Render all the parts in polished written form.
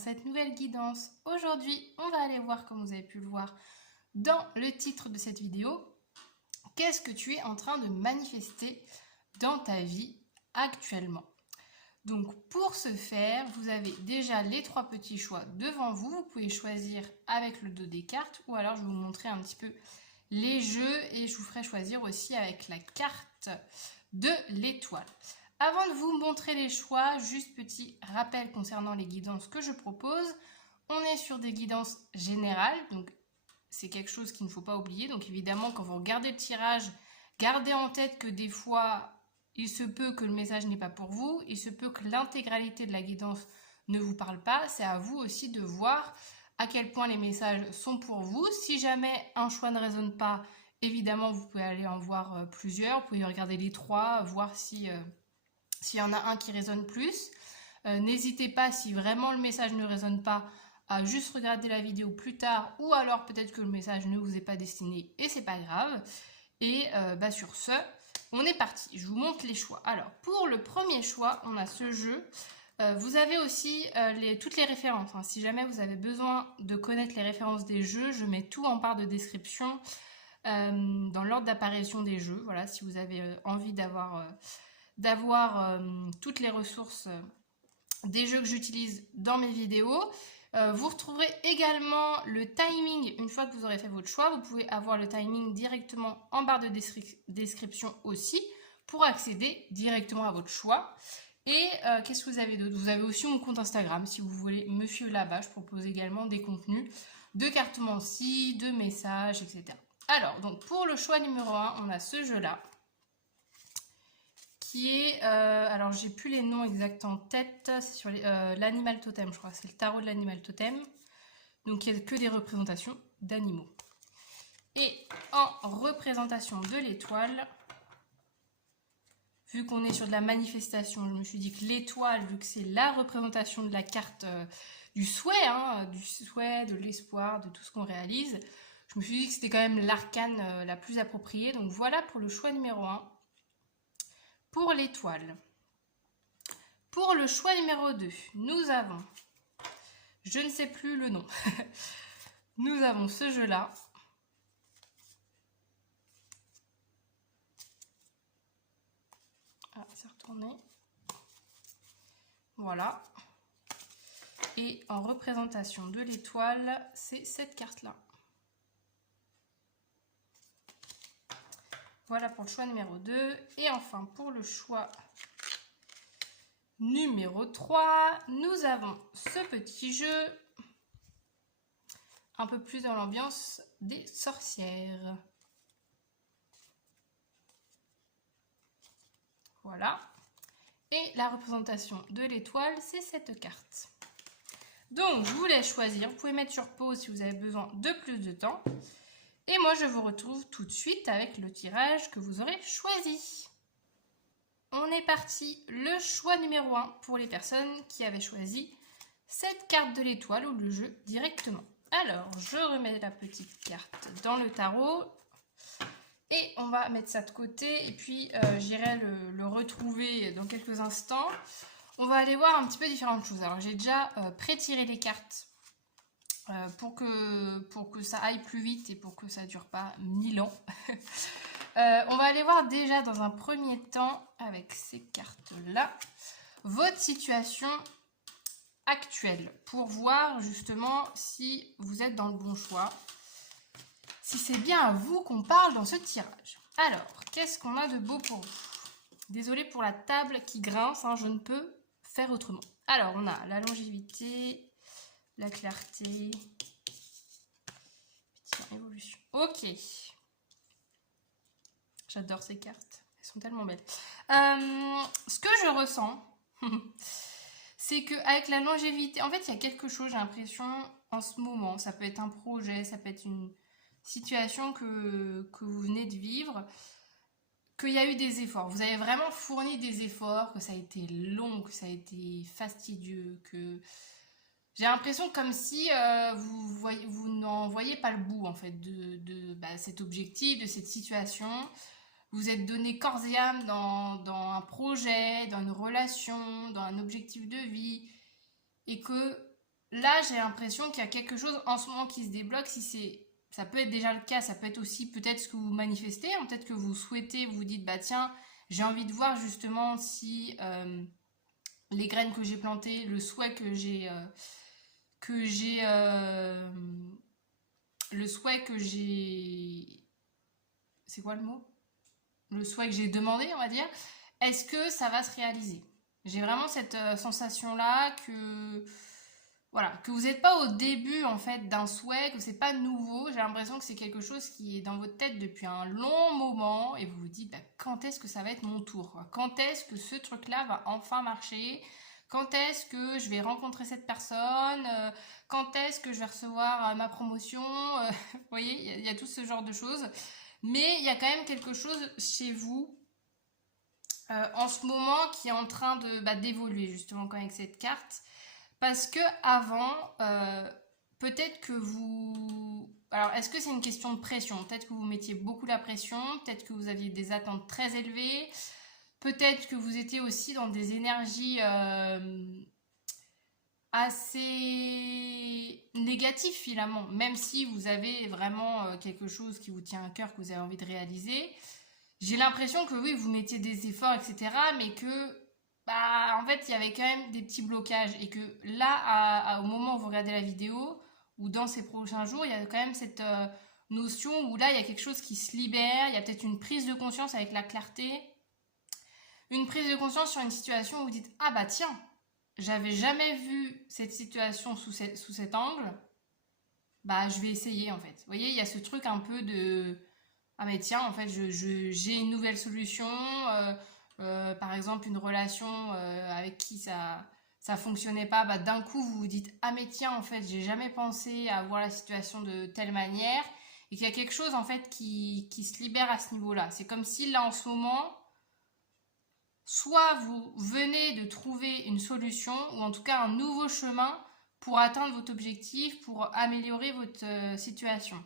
cette nouvelle guidance. Aujourd'hui, on va aller voir, comme vous avez pu le voir dans le titre de cette vidéo, qu'est-ce que tu es en train de manifester dans ta vie actuellement. Donc pour ce faire, vous avez déjà les 3 petits choix devant vous. Vous pouvez choisir avec le dos des cartes ou alors je vais vous montrer un petit peu les jeux et je vous ferai choisir aussi avec la carte de l'étoile. Avant de vous montrer les choix, juste petit rappel concernant les guidances que je propose. On est sur des guidances générales, donc c'est quelque chose qu'il ne faut pas oublier. Donc évidemment, quand vous regardez le tirage, gardez en tête que des fois, il se peut que le message n'est pas pour vous, il se peut que l'intégralité de la guidance ne vous parle pas. C'est à vous aussi de voir à quel point les messages sont pour vous. Si jamais un choix ne résonne pas, évidemment, vous pouvez aller en voir plusieurs. Vous pouvez regarder les 3, voir s'il y en a un qui résonne plus. N'hésitez pas, si vraiment le message ne résonne pas, à juste regarder la vidéo plus tard, ou alors peut-être que le message ne vous est pas destiné et c'est pas grave. Et sur ce, on est parti. Je vous montre les choix. Alors, pour le premier choix, on a ce jeu. Vous avez aussi toutes les références. Hein. Si jamais vous avez besoin de connaître les références des jeux, je mets tout en barre de description dans l'ordre d'apparition des jeux. Voilà, si vous avez envie d'avoir toutes les ressources des jeux que j'utilise dans mes vidéos. Vous retrouverez également le timing une fois que vous aurez fait votre choix. Vous pouvez avoir le timing directement en barre de description aussi pour accéder directement à votre choix. Et qu'est-ce que vous avez d'autre? Vous avez aussi mon compte Instagram si vous voulez me suivre là-bas. Je propose également des contenus de cartomancie, de messages, etc. Alors, donc pour le choix numéro 1, on a ce jeu-là qui est, alors j'ai plus les noms exacts en tête, c'est sur l'animal totem, je crois, c'est le tarot de l'animal totem. Donc il n'y a que des représentations d'animaux. Et en représentation de l'étoile, vu qu'on est sur de la manifestation, je me suis dit que l'étoile, vu que c'est la représentation de la carte du souhait, de l'espoir, de tout ce qu'on réalise, je me suis dit que c'était quand même l'arcane la plus appropriée. Donc voilà pour le choix numéro 1. Pour l'étoile. Pour le choix numéro 2, nous avons, je ne sais plus le nom, nous avons ce jeu-là. Ah, c'est retourné. Voilà. Et en représentation de l'étoile, c'est cette carte-là. Voilà pour le choix numéro 2. Et enfin, pour le choix numéro 3, nous avons ce petit jeu, un peu plus dans l'ambiance des sorcières. Voilà. Et la représentation de l'étoile, c'est cette carte. Donc, je vous laisse choisir. Vous pouvez mettre sur pause si vous avez besoin de plus de temps. Et moi, je vous retrouve tout de suite avec le tirage que vous aurez choisi. On est parti. Le choix numéro 1 pour les personnes qui avaient choisi cette carte de l'étoile ou le jeu directement. Alors, je remets la petite carte dans le tarot. Et on va mettre ça de côté. Et puis, j'irai le retrouver dans quelques instants. On va aller voir un petit peu différentes choses. Alors, j'ai déjà pré-tiré les cartes. Pour que ça aille plus vite et pour que ça ne dure pas 1000 ans. On va aller voir déjà dans un premier temps, avec ces cartes-là, votre situation actuelle, pour voir justement si vous êtes dans le bon choix, si c'est bien à vous qu'on parle dans ce tirage. Alors, qu'est-ce qu'on a de beau pour vous? Désolée pour la table qui grince, hein, je ne peux faire autrement. Alors, on a la longévité, la clarté, petite évolution. Ok. J'adore ces cartes. Elles sont tellement belles. Ce que je ressens, c'est qu'avec la longévité, en fait, il y a quelque chose, j'ai l'impression, en ce moment. Ça peut être un projet, ça peut être une situation que vous venez de vivre, qu'il y a eu des efforts. Vous avez vraiment fourni des efforts, que ça a été long, que ça a été fastidieux, que... J'ai l'impression comme si vous n'en voyez pas le bout en fait de cet objectif, de cette situation. Vous êtes donné corps et âme dans un projet, dans une relation, dans un objectif de vie et que là, j'ai l'impression qu'il y a quelque chose en ce moment qui se débloque. Si c'est, ça peut être déjà le cas, ça peut être aussi peut-être ce que vous manifestez, hein, peut-être que vous souhaitez, vous dites, bah tiens, j'ai envie de voir justement si les graines que j'ai plantées, le souhait que j'ai, le souhait que j'ai, c'est quoi le mot? Le souhait que j'ai demandé, on va dire, est-ce que ça va se réaliser? J'ai vraiment cette sensation-là que voilà, que vous n'êtes pas au début en fait d'un souhait, que c'est pas nouveau. J'ai l'impression que c'est quelque chose qui est dans votre tête depuis un long moment et vous vous dites bah, quand est-ce que ça va être mon tour, quoi. Quand est-ce que ce truc-là va enfin marcher? Quand est-ce que je vais rencontrer cette personne? Quand est-ce que je vais recevoir ma promotion? Vous voyez, il y a tout ce genre de choses. Mais il y a quand même quelque chose chez vous en ce moment qui est en train de d'évoluer justement quand avec cette carte. Parce que avant, peut-être que vous... Alors, est-ce que c'est une question de pression? Peut-être que vous mettiez beaucoup la pression, peut-être que vous aviez des attentes très élevées, peut-être que vous étiez aussi dans des énergies assez négatives finalement, même si vous avez vraiment quelque chose qui vous tient à cœur, que vous avez envie de réaliser. J'ai l'impression que oui, vous mettiez des efforts, etc., mais que bah, en fait, il y avait quand même des petits blocages et que là, au moment où vous regardez la vidéo ou dans ces prochains jours, il y a quand même cette notion où là, il y a quelque chose qui se libère, il y a peut-être une prise de conscience avec la clarté, une prise de conscience sur une situation où vous dites ah bah tiens, j'avais jamais vu cette situation sous cet angle, bah je vais essayer en fait. Vous voyez, il y a ce truc un peu de ah mais tiens, en fait, j'ai une nouvelle solution. Par exemple, une relation avec qui ça fonctionnait pas, bah, d'un coup, vous vous dites, ah mais tiens, en fait, j'ai jamais pensé à voir la situation de telle manière. Et qu'il y a quelque chose, en fait, qui se libère à ce niveau-là. C'est comme si, là, en ce moment, soit vous venez de trouver une solution, ou en tout cas un nouveau chemin pour atteindre votre objectif, pour améliorer votre situation.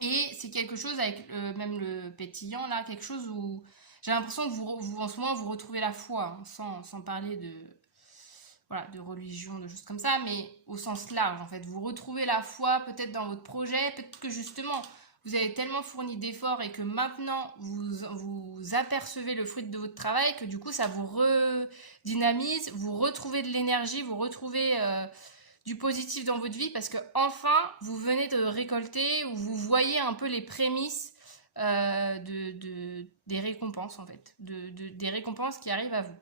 Et c'est quelque chose avec même le pétillant, là, quelque chose où j'ai l'impression que en ce moment, vous retrouvez la foi, hein, sans parler de, voilà, de religion, de choses comme ça, mais au sens large, en fait. Vous retrouvez la foi peut-être dans votre projet, peut-être que justement, vous avez tellement fourni d'efforts et que maintenant, vous apercevez le fruit de votre travail, que du coup, ça vous redynamise, vous retrouvez de l'énergie, vous retrouvez du positif dans votre vie parce que enfin vous venez de récolter ou vous voyez un peu les prémices des récompenses en fait, des récompenses qui arrivent à vous.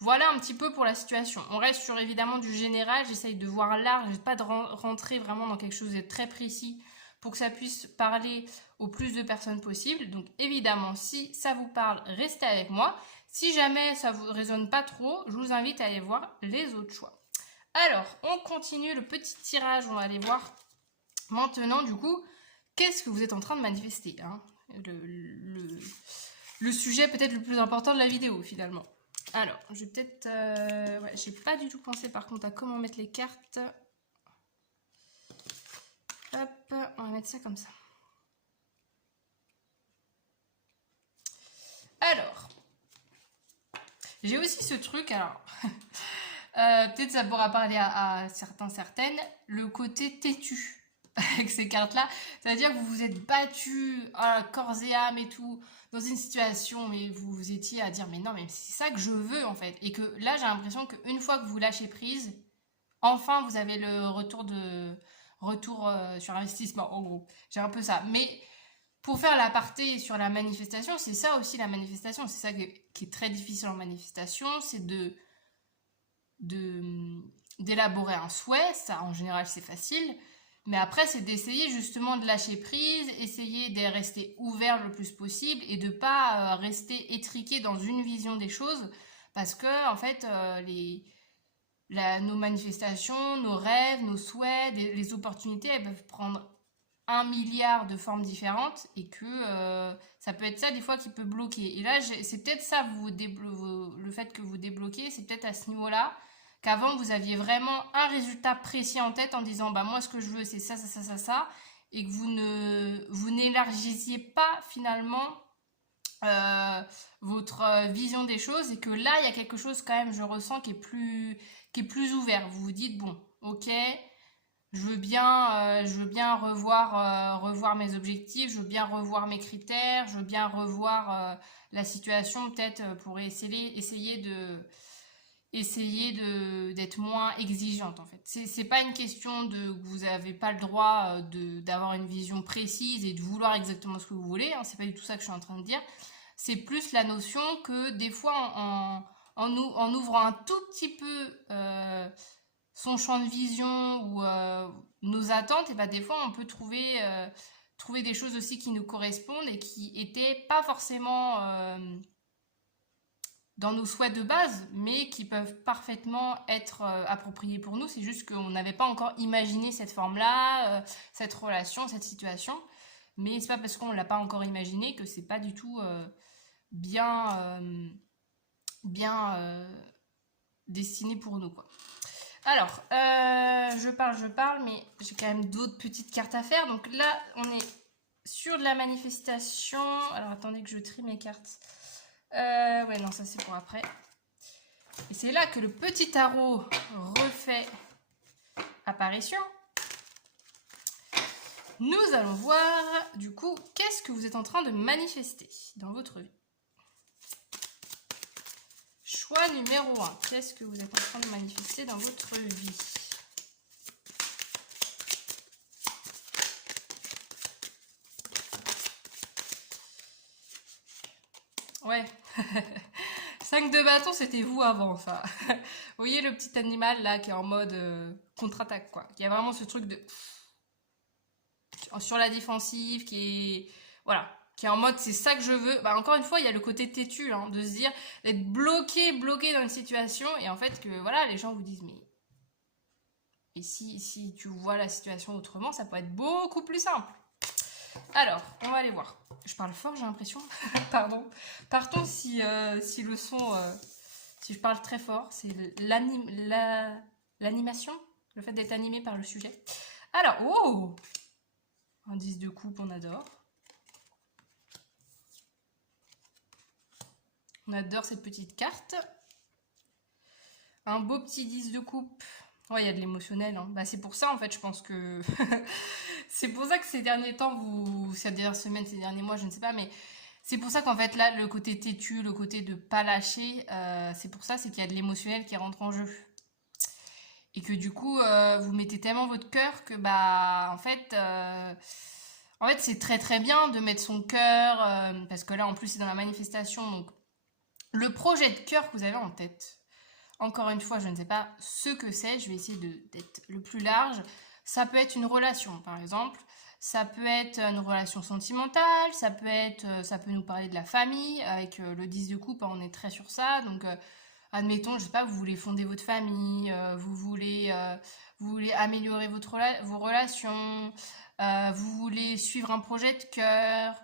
Voilà un petit peu pour la situation. On reste sur évidemment du général, j'essaye de voir large, pas de rentrer vraiment dans quelque chose de très précis pour que ça puisse parler au plus de personnes possible. Donc évidemment, si ça vous parle, restez avec moi. Si jamais ça vous résonne pas trop, je vous invite à aller voir les autres choix. Alors, on continue le petit tirage, on va aller voir maintenant du coup, qu'est-ce que vous êtes en train de manifester, hein, le sujet peut-être le plus important de la vidéo finalement. Alors, je vais peut-être... ouais, j'ai pas du tout pensé par contre à comment mettre les cartes. Hop, on va mettre ça comme ça. Alors, j'ai aussi ce truc, alors... peut-être ça pourra parler à certains, certaines, le côté têtu avec ces cartes-là. C'est-à-dire que vous vous êtes battu corps et âme et tout dans une situation, mais vous étiez à dire mais non, mais c'est ça que je veux en fait. Et que là, j'ai l'impression qu'une fois que vous lâchez prise, enfin vous avez le retour sur investissement en gros. J'ai un peu ça. Mais pour faire l'aparté sur la manifestation, c'est ça aussi la manifestation. C'est ça qui est très difficile en manifestation, c'est d'élaborer un souhait, ça en général c'est facile, mais après c'est d'essayer justement de lâcher prise, essayer de rester ouvert le plus possible et de pas rester étriqué dans une vision des choses parce que en fait nos manifestations, nos rêves, nos souhaits, les opportunités, elles peuvent prendre 1 milliard de formes différentes et que ça peut être ça des fois qui peut bloquer. Et là, c'est peut-être ça, le fait que vous débloquez, c'est peut-être à ce niveau-là qu'avant vous aviez vraiment un résultat précis en tête en disant bah moi ce que je veux c'est ça, ça, ça, ça, ça, et que vous n'élargisiez pas finalement votre vision des choses et que là il y a quelque chose quand même je ressens qui est plus ouvert. Vous vous dites bon ok, je veux bien revoir mes objectifs, je veux bien revoir mes critères, je veux bien revoir la situation peut-être pour d'être moins exigeante en fait. C'est pas une question de que vous n'avez pas le droit d'avoir une vision précise et de vouloir exactement ce que vous voulez, hein, c'est pas du tout ça que je suis en train de dire. C'est plus la notion que des fois en ouvrant un tout petit peu son champ de vision ou nos attentes, et ben des fois on peut trouver des choses aussi qui nous correspondent et qui étaient pas forcément dans nos souhaits de base, mais qui peuvent parfaitement être appropriés pour nous. C'est juste qu'on n'avait pas encore imaginé cette forme-là, cette relation, cette situation. Mais c'est pas parce qu'on l'a pas encore imaginé que c'est pas du tout bien destiné pour nous, quoi. Alors, je parle, mais j'ai quand même d'autres petites cartes à faire. Donc là, on est sur de la manifestation. Alors, attendez que je trie mes cartes. Ouais, non, ça c'est pour après. Et c'est là que le petit tarot refait apparition. Nous allons voir, du coup, qu'est-ce que vous êtes en train de manifester dans votre vie. Choix numéro 1. Qu'est-ce que vous êtes en train de manifester dans votre vie? Ouais. 5 de bâton, c'était vous avant, ça. Vous voyez le petit animal, là, qui est en mode contre-attaque, quoi. Qui a vraiment ce truc de... sur la défensive, qui est... Voilà. Qui est en mode, c'est ça que je veux. Bah, encore une fois, il y a le côté têtu, hein, de se dire, d'être bloqué dans une situation, et en fait, que, voilà, les gens vous disent, mais... Et si tu vois la situation autrement, ça peut être beaucoup plus simple. Alors, on va aller voir. Je parle fort, j'ai l'impression. Pardon. Partons si le son... si je parle très fort, c'est l'animation, le fait d'être animé par le sujet. Alors, oh, un 10 de coupe, on adore. On adore cette petite carte. Un beau petit 10 de coupe. Ouais, il y a de l'émotionnel, hein. Bah, c'est pour ça, en fait, je pense que... c'est pour ça que ces derniers temps, ces dernières semaines, ces derniers mois, je ne sais pas, mais c'est pour ça qu'en fait, là, le côté têtu, le côté de pas lâcher, c'est pour ça, c'est qu'il y a de l'émotionnel qui rentre en jeu. Et que du coup, vous mettez tellement votre cœur que, bah, en fait, c'est très très bien de mettre son cœur, parce que là, en plus, c'est dans la manifestation, donc le projet de cœur que vous avez en tête. Encore une fois, je ne sais pas ce que c'est, je vais essayer d'être le plus large. Ça peut être une relation, par exemple. Ça peut être une relation sentimentale, ça peut nous parler de la famille. Avec le 10 de coupe, on est très sur ça. Donc, admettons, je sais pas, vous voulez fonder votre famille, vous voulez améliorer vos relations, vous voulez suivre un projet de cœur.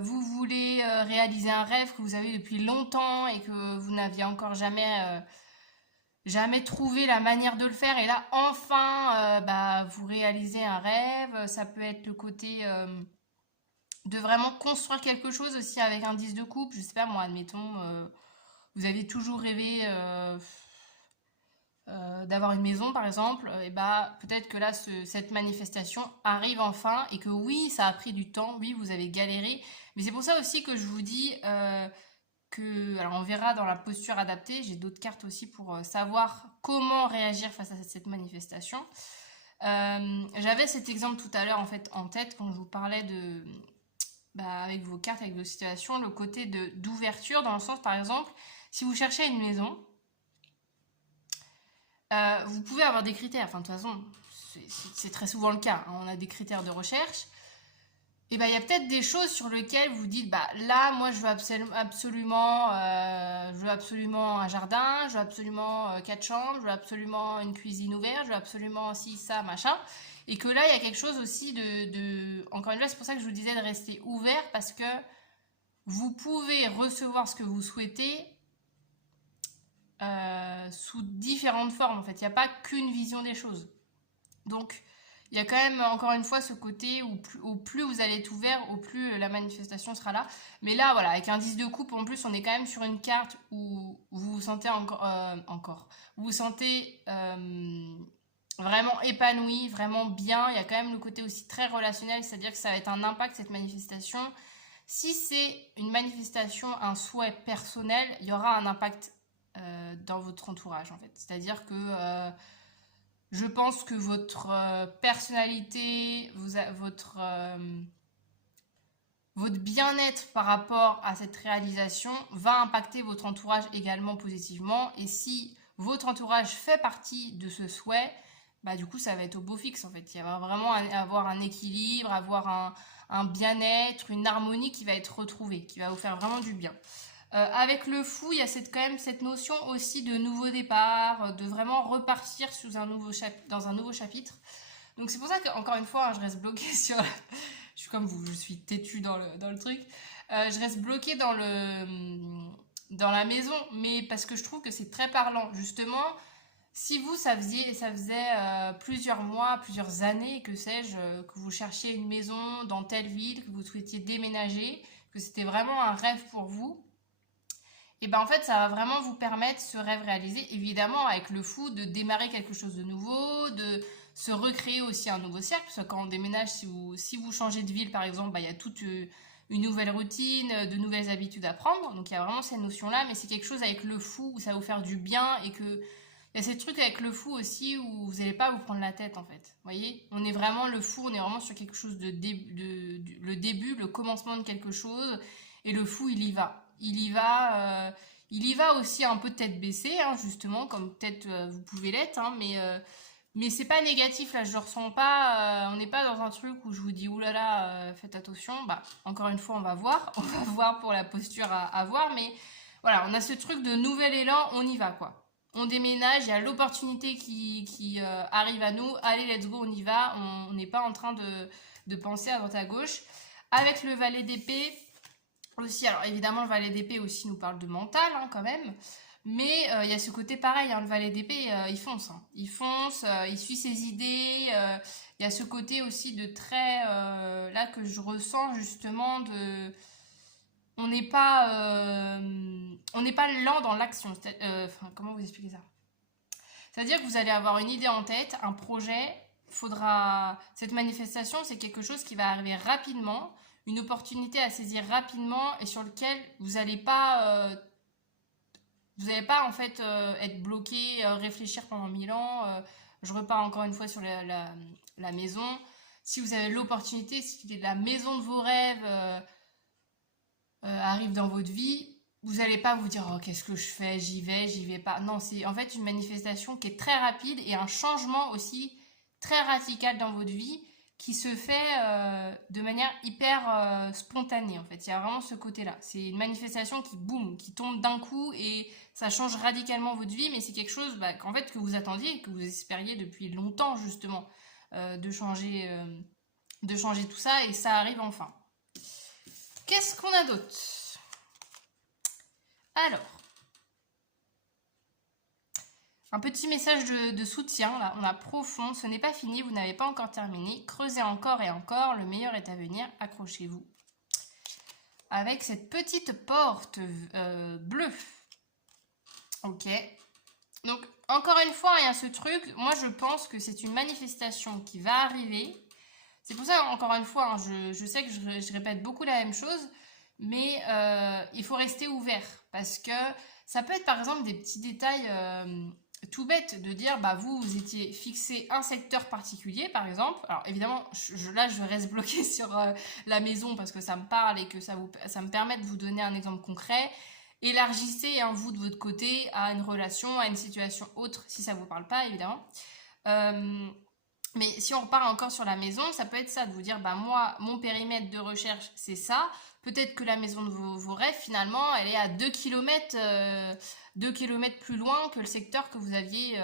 Vous voulez réaliser un rêve que vous avez depuis longtemps et que vous n'aviez encore jamais trouvé la manière de le faire, et là enfin bah, vous réalisez un rêve. Ça peut être le côté de vraiment construire quelque chose aussi avec un 10 de coupe. Je sais pas moi, admettons, vous avez toujours rêvé d'avoir une maison par exemple, et bah peut-être que là cette manifestation arrive enfin, et que oui, ça a pris du temps, oui, vous avez galéré, mais c'est pour ça aussi que je vous dis alors on verra dans la posture adaptée. J'ai d'autres cartes aussi pour savoir comment réagir face à cette manifestation. J'avais cet exemple tout à l'heure en fait en tête quand je vous parlais de avec vos cartes, avec vos situations, le côté d'ouverture, dans le sens par exemple, si vous cherchez une maison, vous pouvez avoir des critères, enfin de toute façon c'est très souvent le cas, hein. On a des critères de recherche, et ben il y a peut-être des choses sur lesquelles vous dites, bah là moi je veux absolument un jardin, je veux absolument 4 chambres, je veux absolument une cuisine ouverte, je veux absolument ci, ça, machin, et que là il y a quelque chose aussi encore une fois, c'est pour ça que je vous disais de rester ouvert, parce que vous pouvez recevoir ce que vous souhaitez sous différentes formes en fait. Il n'y a pas qu'une vision des choses. Donc il y a quand même encore une fois ce côté où au plus vous allez être ouvert, au plus la manifestation sera là. Mais là voilà, avec un 10 de coupe en plus, on est quand même sur une carte où vous vous sentez vous vous sentez vraiment épanoui, vraiment bien. Il y a quand même le côté aussi très relationnel, c'est-à-dire que ça va être un impact, cette manifestation. Si c'est une manifestation, un souhait personnel, il y aura un impact dans votre entourage, en fait. C'est-à-dire que je pense que votre personnalité, votre bien-être par rapport à cette réalisation va impacter votre entourage également positivement. Et si votre entourage fait partie de ce souhait, bah du coup ça va être au beau fixe en fait. Il va vraiment avoir un équilibre, avoir un bien-être, une harmonie qui va être retrouvée, qui va vous faire vraiment du bien. Avec le fou, il y a quand même cette notion aussi de nouveau départ, de vraiment repartir dans un nouveau chapitre. Donc c'est pour ça qu'encore une fois, hein, je reste bloquée sur... Je suis comme vous, je suis têtue dans le truc. Je reste bloquée dans la maison, mais parce que je trouve que c'est très parlant. Justement, si vous, ça faisait plusieurs mois, plusieurs années, que sais-je, que vous cherchiez une maison dans telle ville, que vous souhaitiez déménager, que c'était vraiment un rêve pour vous, et ben en fait, ça va vraiment vous permettre ce rêve réalisé, évidemment avec le fou, de démarrer quelque chose de nouveau, de se recréer aussi un nouveau cercle, parce que quand on déménage, si vous changez de ville par exemple, bah, il y a toute une nouvelle routine, de nouvelles habitudes à prendre, donc il y a vraiment cette notion-là, mais c'est quelque chose avec le fou où ça va vous faire du bien et que il y a ces trucs avec le fou aussi où vous n'allez pas vous prendre la tête en fait. Vous voyez, on est vraiment le fou, on est vraiment sur quelque chose le début, le commencement de quelque chose, et le fou il y va. Il y va aussi un peu tête baissée, hein, justement, comme peut-être vous pouvez l'être, hein, mais c'est pas négatif, là, je le ressens pas, on n'est pas dans un truc où je vous dis, oulala, faites attention, bah, encore une fois, on va voir, on va voir pour la posture à avoir, mais voilà, on a ce truc de nouvel élan, on y va, quoi. On déménage, il y a l'opportunité qui arrive à nous, allez, let's go, on y va, on n'est pas en train de penser à droite à gauche. Avec le valet d'épée, aussi, alors évidemment, le valet d'épée aussi nous parle de mental, hein, quand même. Mais il y a ce côté pareil, hein, le valet d'épée, il fonce. Hein. Il fonce, il suit ses idées. Il y a ce côté aussi de très... là que je ressens justement de... On n'est pas lent dans l'action. Enfin, comment vous expliquer ça? C'est-à-dire que vous allez avoir une idée en tête, un projet, cette manifestation, c'est quelque chose qui va arriver rapidement, une opportunité à saisir rapidement et sur lequel vous n'allez pas en fait être bloqué, réfléchir pendant 1000 ans. Je repars encore une fois sur la maison. Si vous avez l'opportunité, si la maison de vos rêves arrive dans votre vie, vous n'allez pas vous dire oh qu'est-ce que je fais, j'y vais pas. Non, c'est en fait une manifestation qui est très rapide et un changement aussi très radical dans votre vie qui se fait de manière hyper spontanée en fait. Il y a vraiment ce côté-là. C'est une manifestation qui boum, qui tombe d'un coup et ça change radicalement votre vie, mais c'est quelque chose qu'en fait que vous attendiez, que vous espériez depuis longtemps justement de changer tout ça et ça arrive enfin. Qu'est-ce qu'on a d'autre? Alors, un petit message de soutien, là, on a profond, ce n'est pas fini, vous n'avez pas encore terminé, creusez encore et encore, le meilleur est à venir, accrochez-vous. Avec cette petite porte bleue. Ok. Donc, encore une fois, il y a ce truc, moi je pense que c'est une manifestation qui va arriver. C'est pour ça, encore une fois, hein, je sais que je répète beaucoup la même chose, mais il faut rester ouvert parce que ça peut être par exemple des petits détails tout bêtes de dire bah vous étiez fixé un secteur particulier par exemple. Alors évidemment là je reste bloquée sur la maison parce que ça me parle et que ça me permet de vous donner un exemple concret. Élargissez hein, vous de votre côté à une relation, à une situation autre si ça vous parle pas évidemment. Mais si on repart encore sur la maison, ça peut être ça, de vous dire, bah moi, mon périmètre de recherche, c'est ça. Peut-être que la maison de vos rêves, finalement, elle est à 2 km, 2 km plus loin que le secteur que vous aviez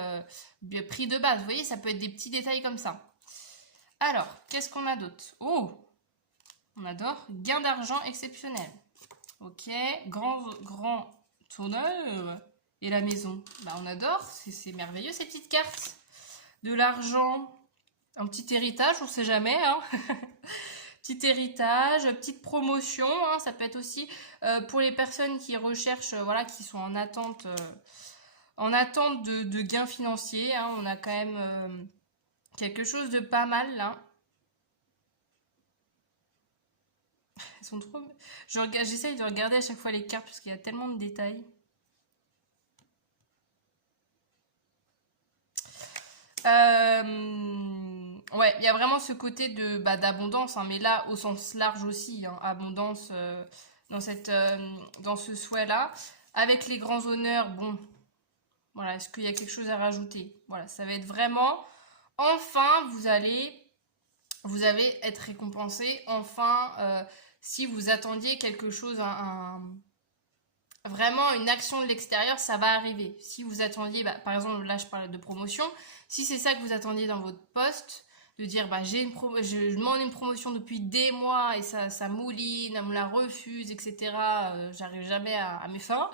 pris de base. Vous voyez, ça peut être des petits détails comme ça. Alors, qu'est-ce qu'on a d'autre? Oh, on adore. Gain d'argent exceptionnel. Ok, grand honneur. Et la maison, bah on adore, c'est merveilleux ces petites cartes. De l'argent... Un petit héritage, on ne sait jamais. Hein. Petit héritage, petite promotion. Hein, ça peut être aussi pour les personnes qui recherchent, voilà, qui sont en attente de gains financiers. Hein, on a quand même quelque chose de pas mal là. Elles sont trop... J'essaye de regarder à chaque fois les cartes parce qu'il y a tellement de détails. Ouais, il y a vraiment ce côté de d'abondance, hein, mais là au sens large aussi, hein, abondance dans dans ce souhait-là. Avec les grands honneurs, bon, voilà, est-ce qu'il y a quelque chose à rajouter? Voilà, ça va être vraiment, enfin, vous allez être récompensé, enfin, si vous attendiez quelque chose, vraiment une action de l'extérieur, ça va arriver. Si vous attendiez, par exemple, là je parlais de promotion, si c'est ça que vous attendiez dans votre poste, de dire je demande une promotion depuis des mois et ça mouline, on me la refuse, etc. J'arrive jamais à mes fins,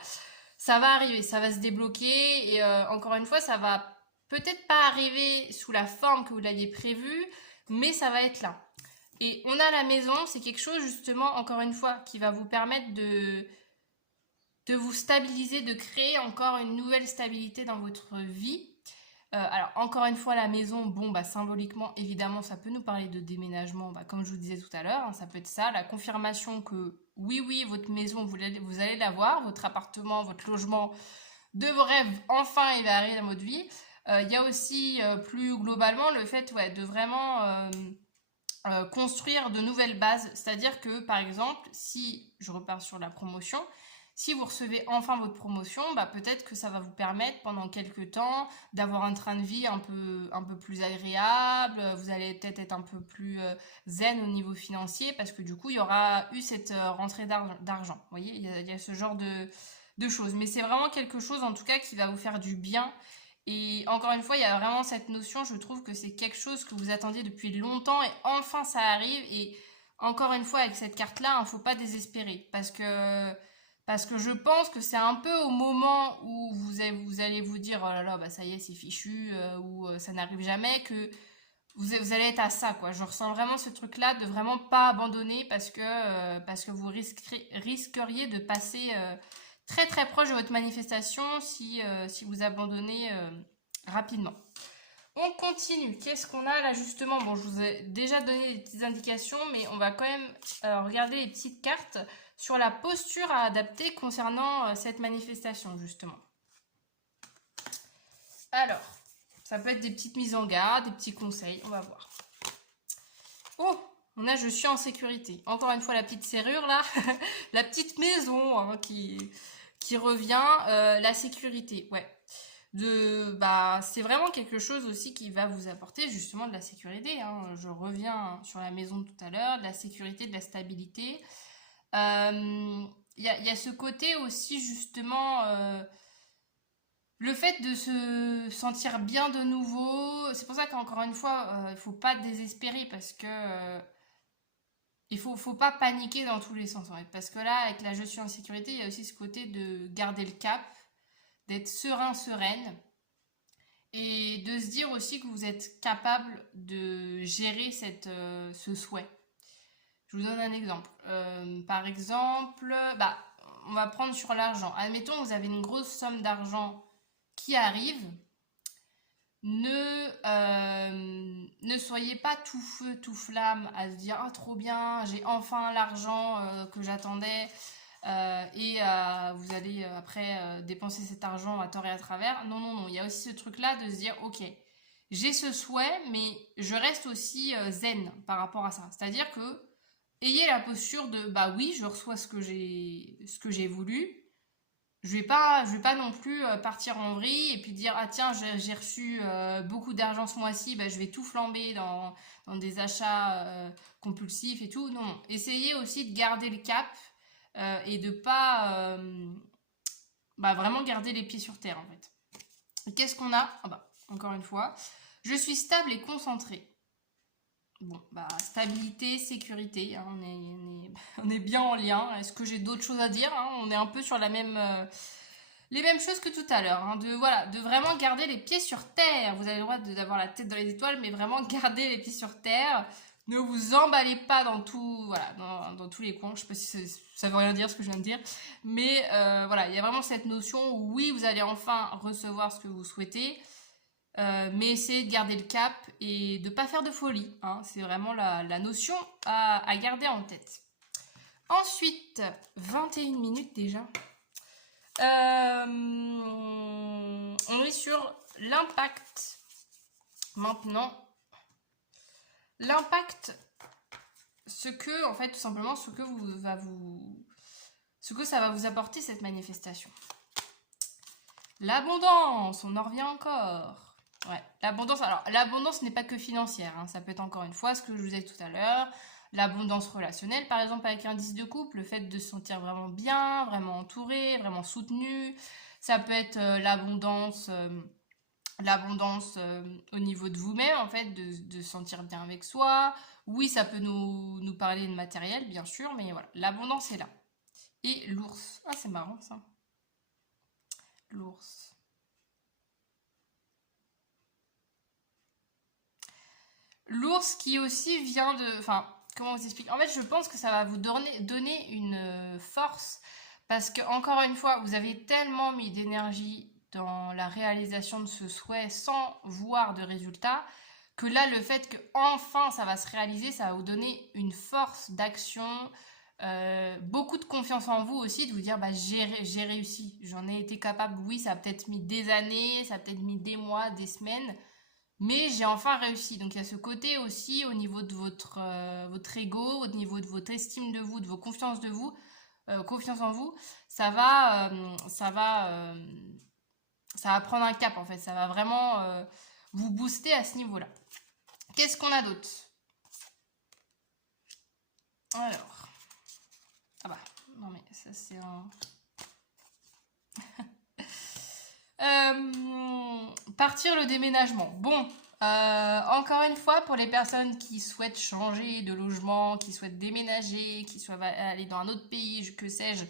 ça va arriver, ça va se débloquer et encore une fois, ça va peut-être pas arriver sous la forme que vous l'aviez prévue, mais ça va être là. Et on a la maison, c'est quelque chose justement, encore une fois, qui va vous permettre de vous stabiliser, de créer encore une nouvelle stabilité dans votre vie. Alors, encore une fois, la maison, bon, symboliquement, évidemment, ça peut nous parler de déménagement, comme je vous disais tout à l'heure, hein, ça peut être ça, la confirmation que oui, votre maison, vous allez l'avoir, votre appartement, votre logement de vos rêves, enfin, il va arriver dans votre vie. Il y a aussi, plus globalement, le fait de vraiment construire de nouvelles bases, c'est-à-dire que, par exemple, si je repars sur la promotion, si vous recevez enfin votre promotion, peut-être que ça va vous permettre pendant quelques temps d'avoir un train de vie un peu plus agréable, vous allez peut-être être un peu plus zen au niveau financier parce que du coup il y aura eu cette rentrée d'argent. Vous voyez, il y a ce genre de choses. Mais c'est vraiment quelque chose en tout cas qui va vous faire du bien. Et encore une fois, il y a vraiment cette notion, je trouve que c'est quelque chose que vous attendiez depuis longtemps et enfin ça arrive. Et encore une fois, avec cette carte-là, il ne faut pas désespérer parce que je pense que c'est un peu au moment où vous allez vous dire oh là là, ça y est, c'est fichu, ou ça n'arrive jamais, que vous allez être à ça, quoi. Je ressens vraiment ce truc-là de vraiment pas abandonner parce que vous risqueriez de passer très très proche de votre manifestation si vous abandonnez rapidement. On continue. Qu'est-ce qu'on a là justement? Bon, je vous ai déjà donné des petites indications, mais on va quand même regarder les petites cartes sur la posture à adapter concernant cette manifestation justement. Alors, ça peut être des petites mises en garde, des petits conseils, on va voir. Oh, on a je suis en sécurité. Encore une fois la petite serrure là, la petite maison hein, qui revient, la sécurité, ouais. C'est vraiment quelque chose aussi qui va vous apporter justement de la sécurité. Hein. Je reviens sur la maison tout à l'heure, de la sécurité, de la stabilité. Il y a ce côté aussi justement, le fait de se sentir bien de nouveau. C'est pour ça qu'encore une fois, il ne faut pas désespérer parce que il faut pas paniquer dans tous les sens en fait. Parce que là, avec la je suis en sécurité, il y a aussi ce côté de garder le cap, d'être sereine et de se dire aussi que vous êtes capable de gérer ce souhait. Je vous donne un exemple. Par exemple, on va prendre sur l'argent. Admettons, vous avez une grosse somme d'argent qui arrive. Ne soyez pas tout feu, tout flamme à se dire ah trop bien, j'ai enfin l'argent que j'attendais. Et vous allez après dépenser cet argent à tort et à travers. Non. Il y a aussi ce truc-là de se dire, ok, j'ai ce souhait, mais je reste aussi zen par rapport à ça. C'est-à-dire que ayez la posture de, oui, je reçois ce que j'ai voulu. Je vais pas non plus partir en vrille et puis dire, ah tiens, j'ai reçu beaucoup d'argent ce mois-ci, je vais tout flamber dans des achats compulsifs et tout. Non, essayez aussi de garder le cap et de pas vraiment garder les pieds sur terre en fait. Qu'est-ce qu'on a? Encore une fois, je suis stable et concentrée. Bon, stabilité, sécurité, hein, on est bien en lien. Est-ce que j'ai d'autres choses à dire hein? On est un peu sur les mêmes choses que tout à l'heure. Hein, de vraiment garder les pieds sur terre. Vous avez le droit d'avoir la tête dans les étoiles, mais vraiment garder les pieds sur terre. Ne vous emballez pas dans dans tous les coins. Je sais pas si ça veut rien dire ce que je viens de dire. Mais il y a vraiment cette notion où oui, vous allez enfin recevoir ce que vous souhaitez. Mais essayez de garder le cap et de ne pas faire de folie, hein. C'est vraiment la notion à garder en tête. Ensuite, 21 minutes déjà. On est sur l'impact. Maintenant, l'impact, ce que, en fait, tout simplement, ce que ça va vous apporter cette manifestation. L'abondance, on en revient encore. Ouais, l'abondance. Alors, l'abondance n'est pas que financière, hein. Ça peut être encore une fois ce que je vous ai dit tout à l'heure. L'abondance relationnelle, par exemple, avec un 10 de couple, le fait de se sentir vraiment bien, vraiment entouré, vraiment soutenu. Ça peut être l'abondance au niveau de vous-même, en fait, de se sentir bien avec soi. Oui, ça peut nous parler de matériel, bien sûr, mais voilà, l'abondance est là. Et l'ours. Ah, c'est marrant, ça. L'ours. L'ours qui aussi vient de... Enfin, comment vous explique? En fait, je pense que ça va vous donner une force parce que, encore une fois, vous avez tellement mis d'énergie dans la réalisation de ce souhait sans voir de résultat que là, le fait que enfin ça va se réaliser, ça va vous donner une force d'action, beaucoup de confiance en vous aussi, de vous dire bah, j'ai réussi, j'en ai été capable. Oui, ça a peut-être mis des années, ça a peut-être mis des mois, des semaines, mais j'ai enfin réussi. Donc il y a ce côté aussi au niveau de votre ego, au niveau de votre estime de vous, de vos confiances de vous, confiance en vous, ça va prendre un cap en fait. Ça va vraiment vous booster à ce niveau-là. Qu'est-ce qu'on a d'autre? Alors, ah bah non mais ça c'est un. Partir le déménagement. Bon, encore une fois, pour les personnes qui souhaitent changer de logement, qui souhaitent déménager, qui souhaitent aller dans un autre pays, que sais-je,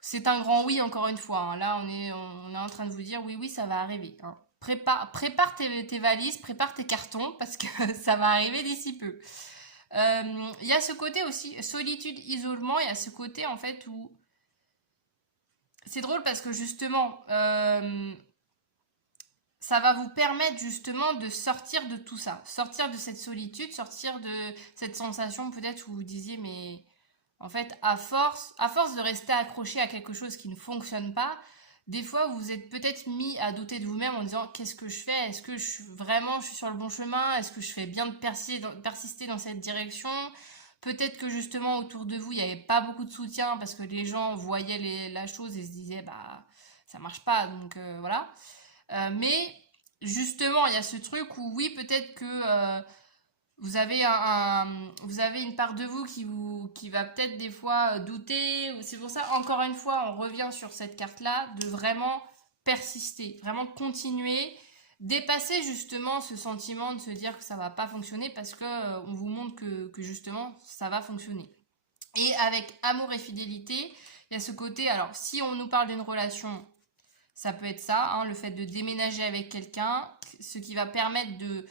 c'est un grand oui, encore une fois, hein. Là, on est en train de vous dire oui, oui, ça va arriver, hein. Prépare tes valises, prépare tes cartons, parce que ça va arriver d'ici peu. Il y a ce côté aussi, solitude, isolement, il y a ce côté en fait où c'est drôle parce que justement, ça va vous permettre justement de sortir de tout ça, sortir de cette solitude, sortir de cette sensation peut-être où vous disiez mais en fait à force de rester accroché à quelque chose qui ne fonctionne pas, des fois vous vous êtes peut-être mis à douter de vous-même en disant qu'est-ce que je fais, est-ce que je suis sur le bon chemin, est-ce que je fais bien de persister dans cette direction. Peut-être que justement autour de vous il n'y avait pas beaucoup de soutien parce que les gens voyaient la chose et se disaient bah ça marche pas donc voilà. Mais justement, il y a ce truc où oui, peut-être que vous avez vous avez une part de vous qui va peut-être des fois douter. C'est pour ça, encore une fois, on revient sur cette carte-là, de vraiment persister, vraiment continuer, dépasser justement ce sentiment de se dire que ça va pas fonctionner parce que on vous montre que justement ça va fonctionner. Et avec amour et fidélité, il y a ce côté, alors si on nous parle d'une relation, ça peut être ça, hein, le fait de déménager avec quelqu'un, ce qui va permettre de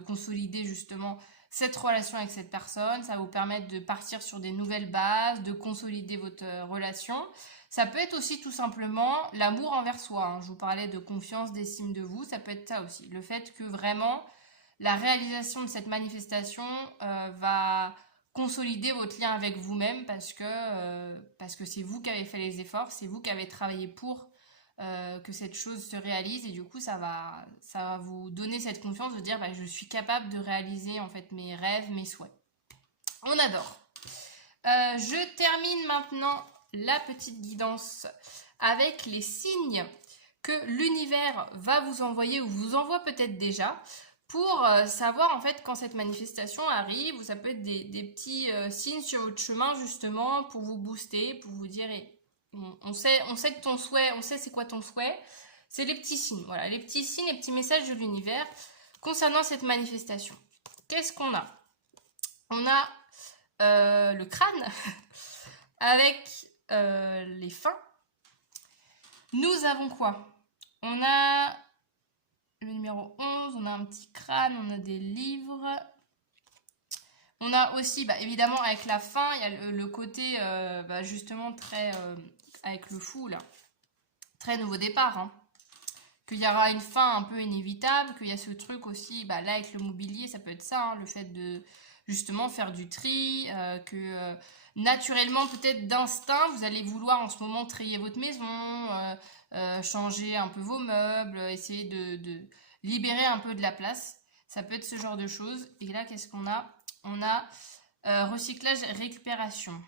consolider justement cette relation avec cette personne. Ça va vous permettre de partir sur des nouvelles bases, de consolider votre relation. Ça peut être aussi tout simplement l'amour envers soi, hein. Je vous parlais de confiance, d'estime de vous. Ça peut être ça aussi. Le fait que vraiment la réalisation de cette manifestation va consolider votre lien avec vous-même parce que c'est vous qui avez fait les efforts, c'est vous qui avez travaillé pour que cette chose se réalise et du coup ça va vous donner cette confiance de dire bah, je suis capable de réaliser en fait mes rêves, mes souhaits. On adore. Je termine maintenant la petite guidance avec les signes que l'univers va vous envoyer ou vous envoie peut-être déjà pour savoir en fait quand cette manifestation arrive, ou ça peut être des petits signes sur votre chemin justement pour vous booster, pour vous dire on sait que ton souhait, on sait c'est quoi ton souhait. C'est les petits signes, voilà, les petits signes, les petits messages de l'univers concernant cette manifestation. Qu'est-ce qu'on a? On a le crâne avec les fins. Nous avons quoi? On a le numéro 11, on a un petit crâne, on a des livres. On a aussi, bah, évidemment, avec la fin, il y a le côté, bah, justement, très... avec le fou, là. Très nouveau départ, hein. qu'il y aura une fin un peu inévitable, qu'il y a ce truc aussi, bah, là avec le mobilier, ça peut être ça, hein, le fait de justement faire du tri, que naturellement, peut-être d'instinct, vous allez vouloir en ce moment trier votre maison, changer un peu vos meubles, essayer de libérer un peu de la place. Ça peut être ce genre de choses. Et là, qu'est-ce qu'on a? On a recyclage et récupération.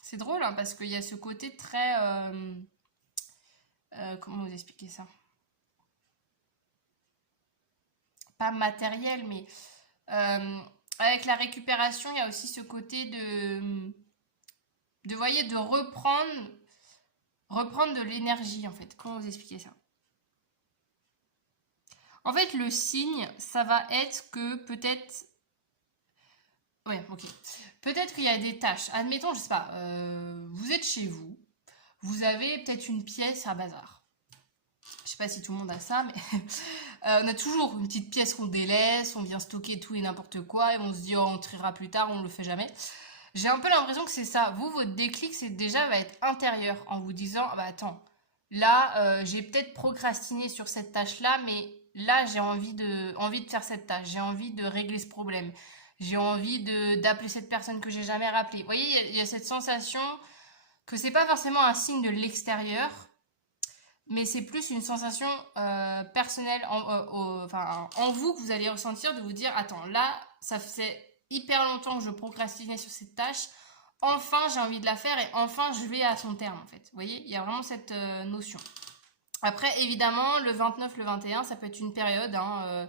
C'est drôle, hein, parce qu'il y a ce côté très... comment vous expliquer ça? Pas matériel, mais avec la récupération, il y a aussi ce côté voyez, de reprendre de l'énergie, en fait. Comment vous expliquer ça? En fait, le signe, ça va être que peut-être... Ouais, ok. Peut-être qu'il y a des tâches. Admettons, je sais pas, vous êtes chez vous, vous avez peut-être une pièce à bazar. Je sais pas si tout le monde a ça, mais on a toujours une petite pièce qu'on délaisse, on vient stocker tout et n'importe quoi, et on se dit, oh, on triera plus tard, on ne le fait jamais. J'ai un peu l'impression que c'est ça. Vous, votre déclic, c'est déjà va être intérieur, en vous disant, ah bah attends, là, j'ai peut-être procrastiné sur cette tâche-là, mais là, j'ai envie de faire cette tâche, j'ai envie de régler ce problème, j'ai envie d'appeler cette personne que j'ai jamais rappelée. Vous voyez, il y a cette sensation que c'est pas forcément un signe de l'extérieur, mais c'est plus une sensation personnelle enfin, en vous que vous allez ressentir, de vous dire, attends, là, ça fait hyper longtemps que je procrastinais sur cette tâche, enfin j'ai envie de la faire et enfin je vais à son terme, en fait. Vous voyez, il y a vraiment cette notion. Après, évidemment, le 29, le 21, ça peut être une période, hein,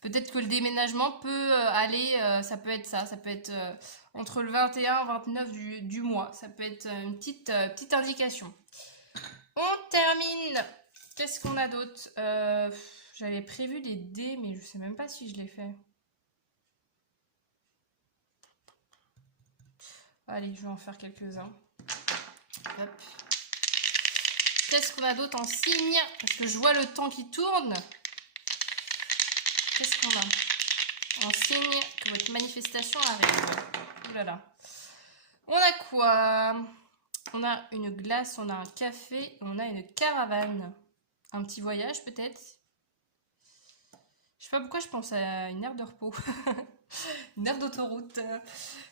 peut-être que le déménagement peut aller, ça peut être ça peut être entre le 21 et 29 du mois, ça peut être une petite indication. On termine. Qu'est-ce qu'on a d'autre? J'avais prévu des dés, mais je sais même pas si je l'ai fait. Allez, je vais en faire quelques-uns. Hop. Qu'est-ce qu'on a d'autre en signe? Parce que je vois le temps qui tourne. Qu'est-ce qu'on a en signe que votre manifestation arrive? Ouh là là. On a quoi? On a une glace, on a un café, on a une caravane. Un petit voyage peut-être. Je sais pas pourquoi je pense à une aire de repos. Une aire d'autoroute.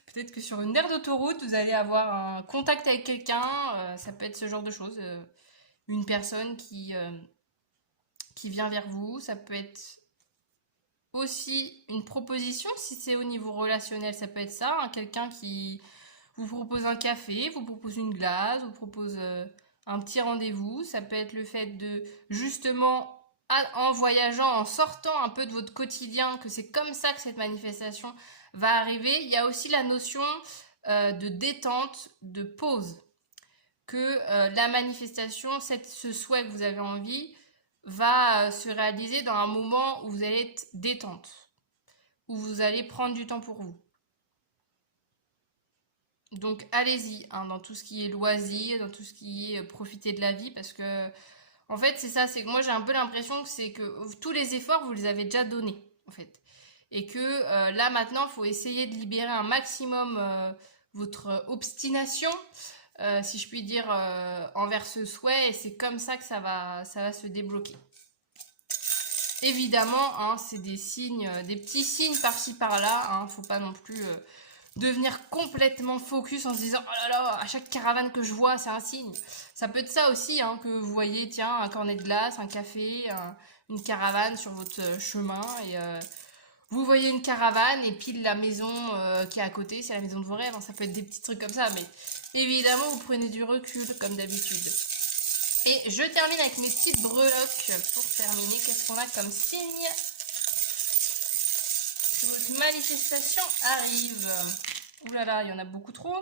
Peut-être que sur une aire d'autoroute, vous allez avoir un contact avec quelqu'un. Ça peut être ce genre de choses. Une personne qui vient vers vous. Ça peut être aussi une proposition. Si c'est au niveau relationnel, ça peut être ça. Hein, quelqu'un qui vous propose un café, vous propose une glace, vous propose un petit rendez-vous. Ça peut être le fait de, justement, en voyageant, en sortant un peu de votre quotidien, que c'est comme ça que cette manifestation va arriver. Il y a aussi la notion de détente, de pause. Que la manifestation, ce souhait que vous avez envie, va se réaliser dans un moment où vous allez être détente, où vous allez prendre du temps pour vous. Donc allez-y, hein, dans tout ce qui est loisir, dans tout ce qui est profiter de la vie, parce que en fait c'est ça, c'est que moi j'ai un peu l'impression que c'est que tous les efforts vous les avez déjà donnés en fait, et que là maintenant il faut essayer de libérer un maximum votre obstination, si je puis dire, envers ce souhait, et c'est comme ça que ça va se débloquer. Évidemment, hein, c'est des signes, des petits signes par-ci par-là, hein, faut pas non plus devenir complètement focus en se disant oh là là, à chaque caravane que je vois c'est un signe. Ça peut être ça aussi, hein, que vous voyez, tiens, un cornet de glace, un café, une caravane sur votre chemin, et vous voyez une caravane et pile la maison qui est à côté, c'est la maison de vos rêves, hein. Ça peut être des petits trucs comme ça, mais évidemment vous prenez du recul comme d'habitude. Et je termine avec mes petites breloques pour terminer. Qu'est-ce qu'on a comme signe? Votre manifestation arrive. Ouh là là, il y en a beaucoup trop.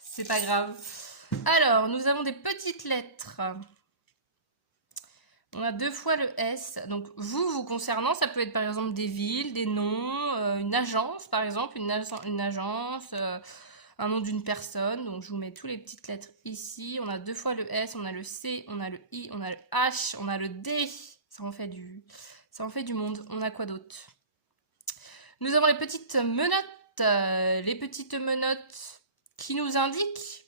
C'est pas grave. Alors, nous avons des petites lettres. On a 2 fois le S. Donc, vous concernant, ça peut être par exemple des villes, des noms, une agence par exemple, une agence, un nom d'une personne. Donc, je vous mets toutes les petites lettres ici. On a 2 fois le S, on a le C, on a le I, on a le H, on a le D. Ça en fait du monde. On a quoi d'autre? Nous avons les petites menottes qui nous indiquent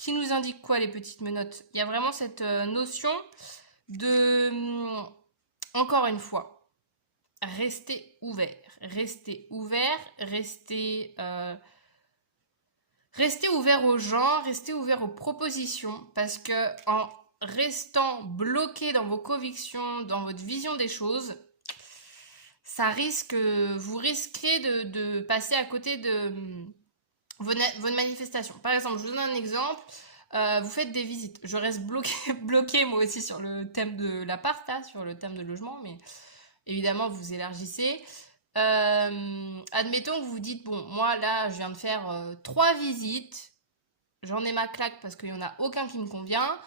qui nous indique quoi les petites menottes? Il y a vraiment cette notion de, encore une fois, rester ouvert, rester ouvert, rester ouvert aux gens, rester ouvert aux propositions, parce que en restant bloqué dans vos convictions, dans votre vision des choses, vous risquez de passer à côté de votre manifestation. Par exemple, je vous donne un exemple. Vous faites des visites. Je reste bloquée moi aussi sur le thème de l'appart, là, sur le thème de logement, mais évidemment, vous élargissez. Admettons que vous vous dites, bon, moi là, je viens de faire 3 visites. J'en ai ma claque parce qu'il n'y en a aucun qui me convient.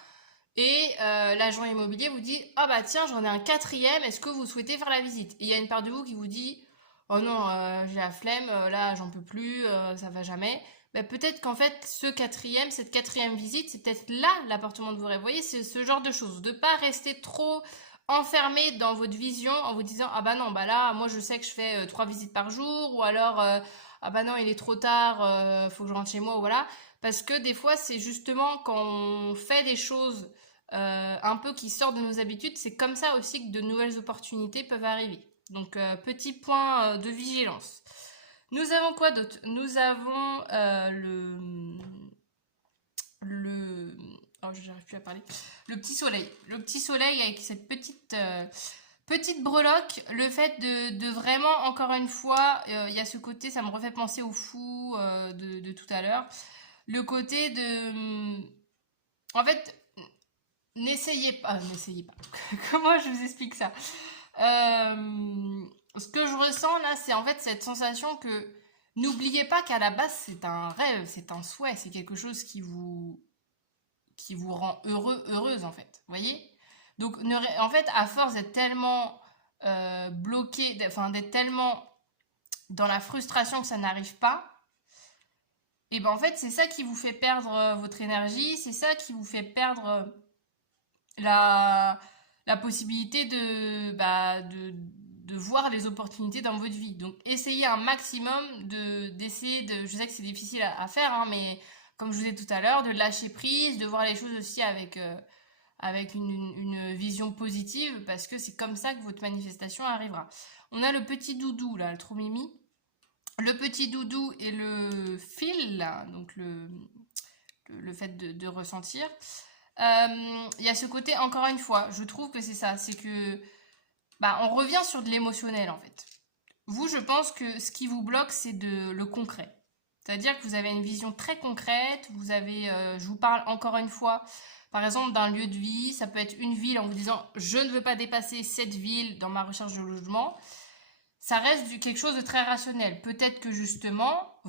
Et l'agent immobilier vous dit, ah bah tiens, j'en ai un 4e, est-ce que vous souhaitez faire la visite? Et il y a une part de vous qui vous dit, oh non, j'ai la flemme, là j'en peux plus, ça va jamais. Bah, peut-être qu'en fait, cette 4e visite, c'est peut-être là l'appartement de vos rêves. Vous voyez, c'est ce genre de choses. De pas rester trop enfermé dans votre vision en vous disant, ah bah non, bah là, moi je sais que je fais 3 visites par jour, ou alors, ah bah non, il est trop tard, faut que je rentre chez moi, ou voilà. Parce que des fois, c'est justement quand on fait des choses un peu qui sortent de nos habitudes, c'est comme ça aussi que de nouvelles opportunités peuvent arriver. Donc, petit point de vigilance. Nous avons quoi d'autre? Nous avons oh, j'arrive plus à parler. Le petit soleil. Le petit soleil avec cette petite breloque. Le fait de vraiment, encore une fois, il y a ce côté, ça me refait penser au fou de tout à l'heure. Le côté de... En fait, n'essayez pas. N'essayez pas. Comment je vous explique ça? Ce que je ressens là, c'est en fait cette sensation que n'oubliez pas qu'à la base, c'est un rêve, c'est un souhait, c'est quelque chose qui vous rend heureux, heureuse en fait. Vous voyez? Donc, en fait, à force d'être tellement bloqué, enfin d'être tellement dans la frustration que ça n'arrive pas, et ben en fait, c'est ça qui vous fait perdre votre énergie, c'est ça qui vous fait perdre la possibilité de voir les opportunités dans votre vie. Donc, essayez un maximum d'essayer de... Je sais que c'est difficile à faire, hein, mais comme je vous ai dit tout à l'heure, de lâcher prise, de voir les choses aussi avec une vision positive, parce que c'est comme ça que votre manifestation arrivera. On a le petit doudou, là, le trop mimi. Le petit doudou et le fil, là, donc le fait de ressentir. Il y a ce côté, encore une fois, je trouve que c'est ça, c'est que on revient sur de l'émotionnel en fait. Vous, je pense que ce qui vous bloque, c'est le concret. C'est-à-dire que vous avez une vision très concrète, vous avez, je vous parle encore une fois, par exemple d'un lieu de vie, ça peut être une ville en vous disant je ne veux pas dépasser cette ville dans ma recherche de logement. Ça reste quelque chose de très rationnel. Peut-être que justement,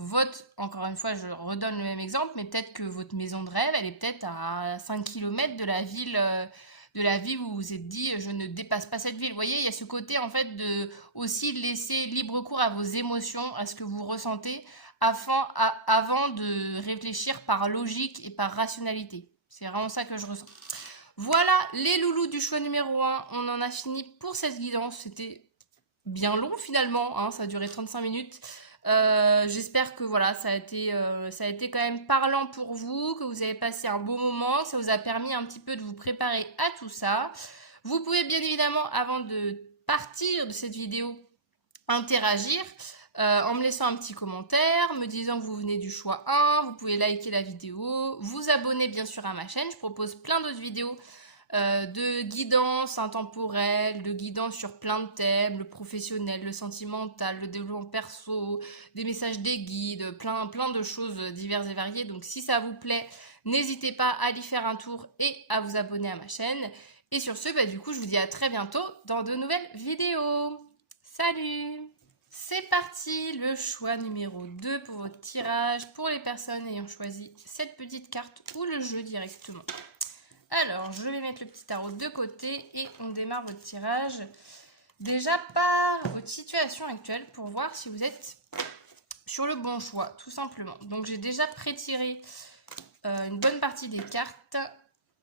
encore une fois, je redonne le même exemple, mais peut-être que votre maison de rêve, elle est peut-être à 5 km de la ville où vous vous êtes dit, je ne dépasse pas cette ville. Vous voyez, il y a ce côté, en fait, de aussi laisser libre cours à vos émotions, à ce que vous ressentez, avant de réfléchir par logique et par rationalité. C'est vraiment ça que je ressens. Voilà, les loulous du choix numéro 1. On en a fini pour cette guidance. C'était bien long finalement, hein, ça a duré 35 minutes. J'espère que voilà, ça a été quand même parlant pour vous, que vous avez passé un beau moment, que ça vous a permis un petit peu de vous préparer à tout ça. Vous pouvez bien évidemment, avant de partir de cette vidéo, interagir en me laissant un petit commentaire, me disant que vous venez du choix 1, vous pouvez liker la vidéo, vous abonner bien sûr à ma chaîne, je propose plein d'autres vidéos de guidance intemporelle, de guidance sur plein de thèmes, le professionnel, le sentimental, le développement perso, des messages des guides, plein de choses diverses et variées. Donc si ça vous plaît, n'hésitez pas à y faire un tour et à vous abonner à ma chaîne. Et sur ce, du coup, je vous dis à très bientôt dans de nouvelles vidéos. Salut! C'est parti, le choix numéro 2 pour votre tirage, pour les personnes ayant choisi cette petite carte ou le jeu directement. Alors, je vais mettre le petit tarot de côté et on démarre votre tirage. Déjà par votre situation actuelle pour voir si vous êtes sur le bon choix, tout simplement. Donc, j'ai déjà pré-tiré une bonne partie des cartes.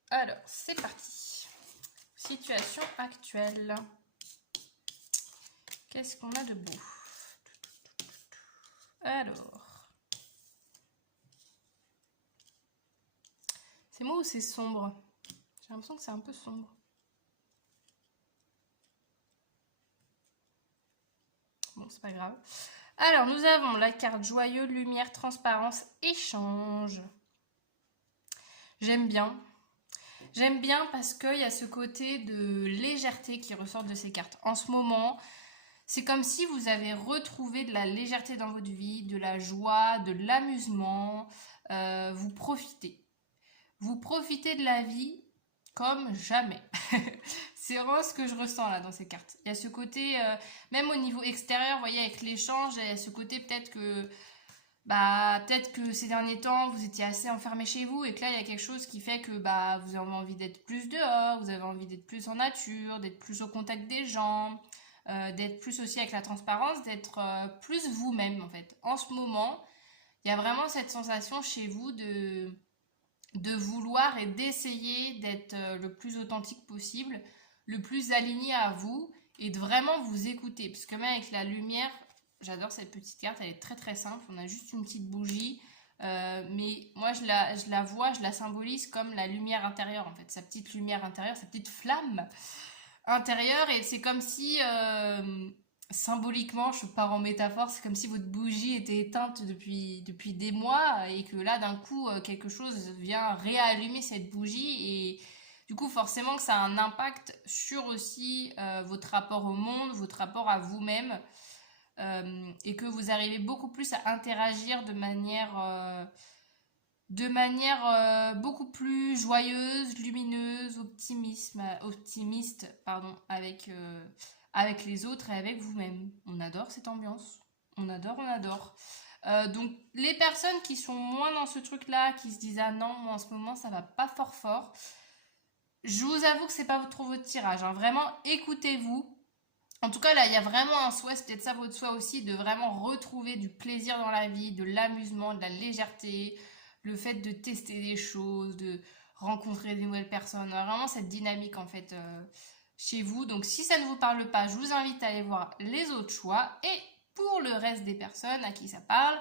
Alors, c'est parti. Situation actuelle. Qu'est-ce qu'on a de beau? Alors... C'est moi ou c'est sombre? J'ai l'impression que c'est un peu sombre. Bon, c'est pas grave. Alors, nous avons la carte joyeux, lumière, transparence, échange. J'aime bien. J'aime bien parce qu'il y a ce côté de légèreté qui ressort de ces cartes. En ce moment, c'est comme si vous avez retrouvé de la légèreté dans votre vie, de la joie, de l'amusement. Vous profitez. Vous profitez de la vie comme jamais. C'est vraiment ce que je ressens là dans ces cartes. Il y a ce côté, même au niveau extérieur, vous voyez, avec l'échange, il y a ce côté peut-être que ces derniers temps, vous étiez assez enfermé chez vous et que là, il y a quelque chose qui fait que vous avez envie d'être plus dehors, vous avez envie d'être plus en nature, d'être plus au contact des gens, d'être plus aussi avec la transparence, d'être plus vous-même en fait. En ce moment, il y a vraiment cette sensation chez vous de vouloir et d'essayer d'être le plus authentique possible, le plus aligné à vous et de vraiment vous écouter. Parce que même avec la lumière, j'adore cette petite carte, elle est très très simple, on a juste une petite bougie, mais moi je la vois, je la symbolise comme la lumière intérieure en fait, sa petite lumière intérieure, sa petite flamme intérieure, et c'est comme si symboliquement, je pars en métaphore, c'est comme si votre bougie était éteinte depuis des mois et que là d'un coup quelque chose vient réallumer cette bougie, et du coup forcément que ça a un impact sur aussi votre rapport au monde, votre rapport à vous-même, et que vous arrivez beaucoup plus à interagir de manière beaucoup plus joyeuse, lumineuse, optimiste, pardon, avec les autres et avec vous-même. On adore cette ambiance. On adore, on adore. Donc les personnes qui sont moins dans ce truc-là, qui se disent ah non, moi en ce moment ça va pas fort fort, je vous avoue que c'est pas trop votre tirage, hein. Vraiment, écoutez-vous. En tout cas, là, il y a vraiment un souhait, c'est peut-être ça votre souhait aussi, de vraiment retrouver du plaisir dans la vie, de l'amusement, de la légèreté, le fait de tester des choses, de rencontrer des nouvelles personnes. Vraiment cette dynamique, en fait, chez vous. Donc, si ça ne vous parle pas, je vous invite à aller voir les autres choix. Et pour le reste des personnes à qui ça parle,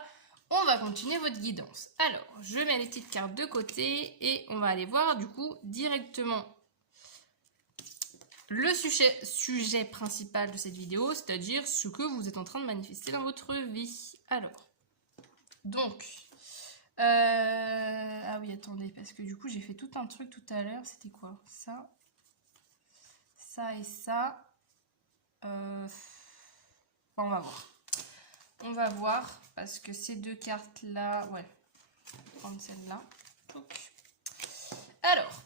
on va continuer votre guidance. Alors, je mets les petites cartes de côté et on va aller voir, du coup, directement le sujet principal de cette vidéo, c'est-à-dire ce que vous êtes en train de manifester dans votre vie. Alors, donc, ah oui, attendez, parce que du coup, j'ai fait tout un truc tout à l'heure. C'était quoi? Ça et ça. On va voir. On va voir, parce que ces deux cartes-là, ouais, je vais prendre celle-là. Alors,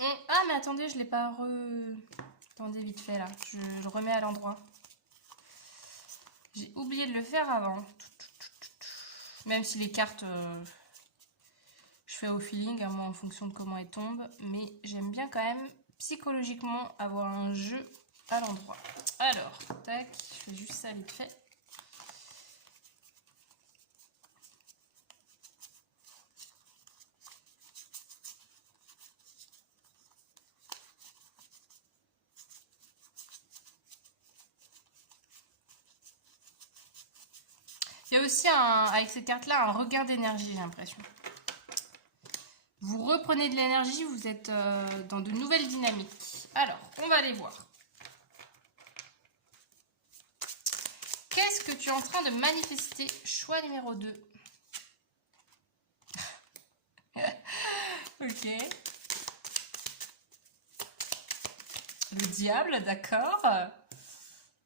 ah, mais attendez, je l'ai pas Attendez, vite fait, là. Je le remets à l'endroit. J'ai oublié de le faire avant. Même si les cartes, je fais au feeling, moi, en fonction de comment elles tombent. Mais j'aime bien quand même, psychologiquement, avoir un jeu à l'endroit. Alors, tac, je fais juste ça vite fait. Il y a aussi, avec ces cartes-là, un regain d'énergie, j'ai l'impression. Vous reprenez de l'énergie, vous êtes dans de nouvelles dynamiques. Alors, on va aller voir. Qu'est-ce que tu es en train de manifester? Choix numéro 2. Ok. Le diable, d'accord.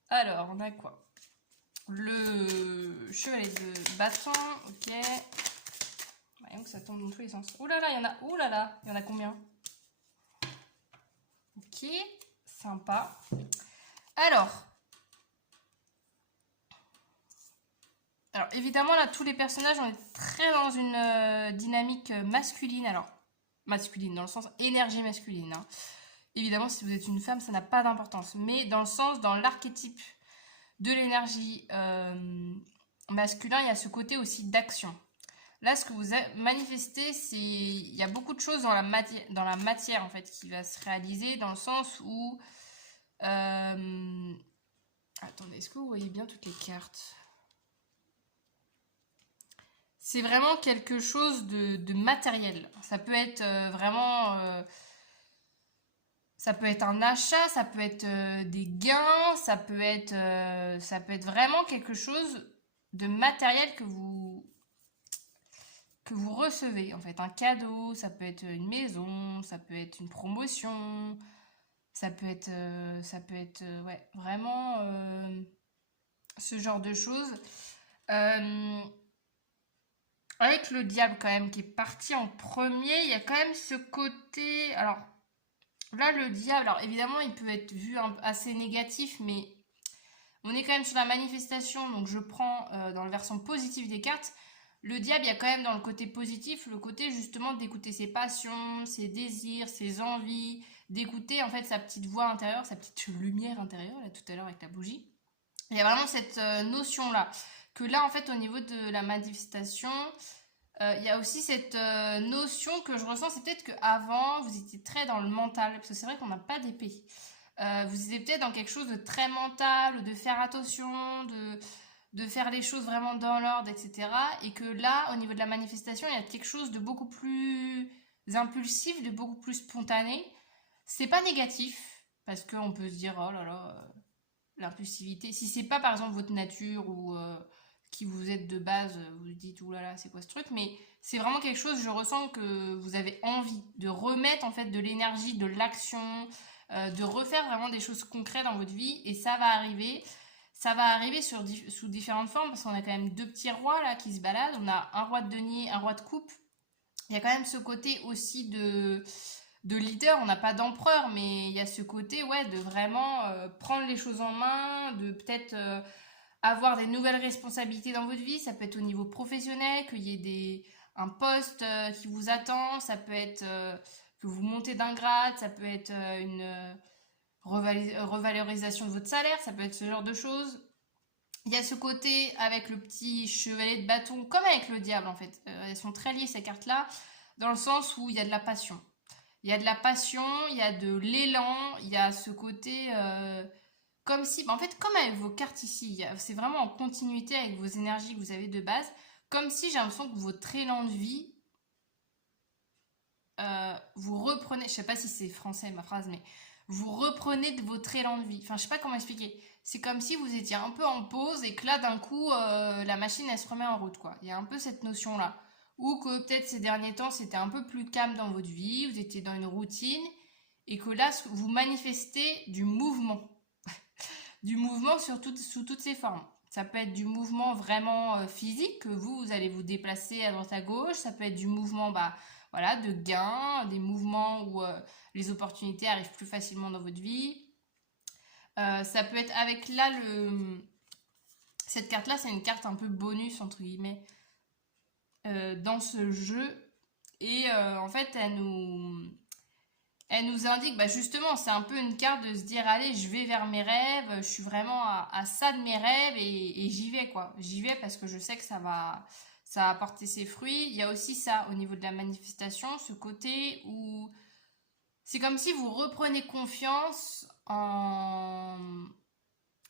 Alors, on a quoi? Le chevalet de bâton, ok. Voyons que ça tombe dans tous les sens. Oh là là, il y en a. Oh là là, il y en a combien? Ok, sympa. Alors évidemment là, tous les personnages, on est très dans une dynamique masculine. Alors masculine dans le sens énergie masculine, hein. Évidemment, si vous êtes une femme, ça n'a pas d'importance. Mais dans le sens, dans l'archétype de l'énergie masculin, il y a ce côté aussi d'action. Là, ce que vous manifestez, c'est il y a beaucoup de choses dans la matière en fait qui va se réaliser, dans le sens où attendez, est-ce que vous voyez bien toutes les cartes? c'est vraiment quelque chose de matériel. Ça peut être vraiment... ça peut être un achat, ça peut être des gains, ça peut être vraiment quelque chose de matériel que vous recevez. En fait, un cadeau, ça peut être une maison, ça peut être une promotion, ça peut être ouais, vraiment ce genre de choses. Euh, Avec le diable quand même qui est parti en premier, il y a quand même ce côté. Alors là, le diable, alors évidemment, il peut être vu assez négatif, mais on est quand même sur la manifestation, donc je prends dans le versant positif des cartes. Le diable, il y a quand même dans le côté positif, le côté justement d'écouter ses passions, ses désirs, ses envies, d'écouter en fait sa petite voix intérieure, sa petite lumière intérieure, là tout à l'heure avec la bougie. Il y a vraiment cette notion-là. Que là, en fait, au niveau de la manifestation, il y a aussi cette notion que je ressens, c'est peut-être qu'avant, vous étiez très dans le mental, parce que c'est vrai qu'on n'a pas d'épée. Vous étiez peut-être dans quelque chose de très mental, de faire attention, de faire les choses vraiment dans l'ordre, etc. Et que là, au niveau de la manifestation, il y a quelque chose de beaucoup plus impulsif, de beaucoup plus spontané. C'est pas négatif, parce qu'on peut se dire, oh là là, l'impulsivité. Si c'est pas par exemple votre nature ou qui vous êtes de base, vous vous dites oulala, c'est quoi ce truc, mais c'est vraiment quelque chose, je ressens que vous avez envie de remettre en fait de l'énergie, de l'action, de refaire vraiment des choses concrètes dans votre vie et ça va arriver. Ça va arriver sous différentes formes parce qu'on a quand même deux petits rois là qui se baladent. On a un roi de denier, un roi de coupe. Il y a quand même ce côté aussi de leader, on n'a pas d'empereur, mais il y a ce côté, ouais, de vraiment prendre les choses en main, de peut-être avoir des nouvelles responsabilités dans votre vie. Ça peut être au niveau professionnel, qu'il y ait un poste qui vous attend, ça peut être que vous montez d'un grade, ça peut être une revalorisation de votre salaire, ça peut être ce genre de choses. Il y a ce côté avec le petit chevalet de bâton, comme avec le diable en fait. Elles sont très liées ces cartes-là, dans le sens où il y a de la passion. Il y a de la passion, il y a de l'élan, il y a ce côté comme si, en fait, comme avec vos cartes ici, c'est vraiment en continuité avec vos énergies que vous avez de base, comme si j'ai l'impression que votre élan de vie, vous reprenez, je sais pas si c'est français ma phrase, mais vous reprenez de votre élan de vie. Enfin, je sais pas comment expliquer. C'est comme si vous étiez un peu en pause et que là, d'un coup, la machine, elle se remet en route, quoi. Il y a un peu cette notion-là. Ou que peut-être ces derniers temps, c'était un peu plus calme dans votre vie, vous étiez dans une routine, et que là, vous manifestez du mouvement. Du mouvement sous toutes ses formes. Ça peut être du mouvement vraiment physique, que vous allez vous déplacer à droite à gauche. Ça peut être du mouvement bah, voilà, de gain, des mouvements où les opportunités arrivent plus facilement dans votre vie. Ça peut être avec là, cette carte-là, c'est une carte un peu bonus, entre guillemets, dans ce jeu. Et en fait, elle nous indique, bah justement, c'est un peu une carte de se dire, allez, je vais vers mes rêves, je suis vraiment à ça de mes rêves et j'y vais, quoi. J'y vais parce que je sais que ça va apporter ses fruits. Il y a aussi ça au niveau de la manifestation, ce côté où c'est comme si vous reprenez confiance en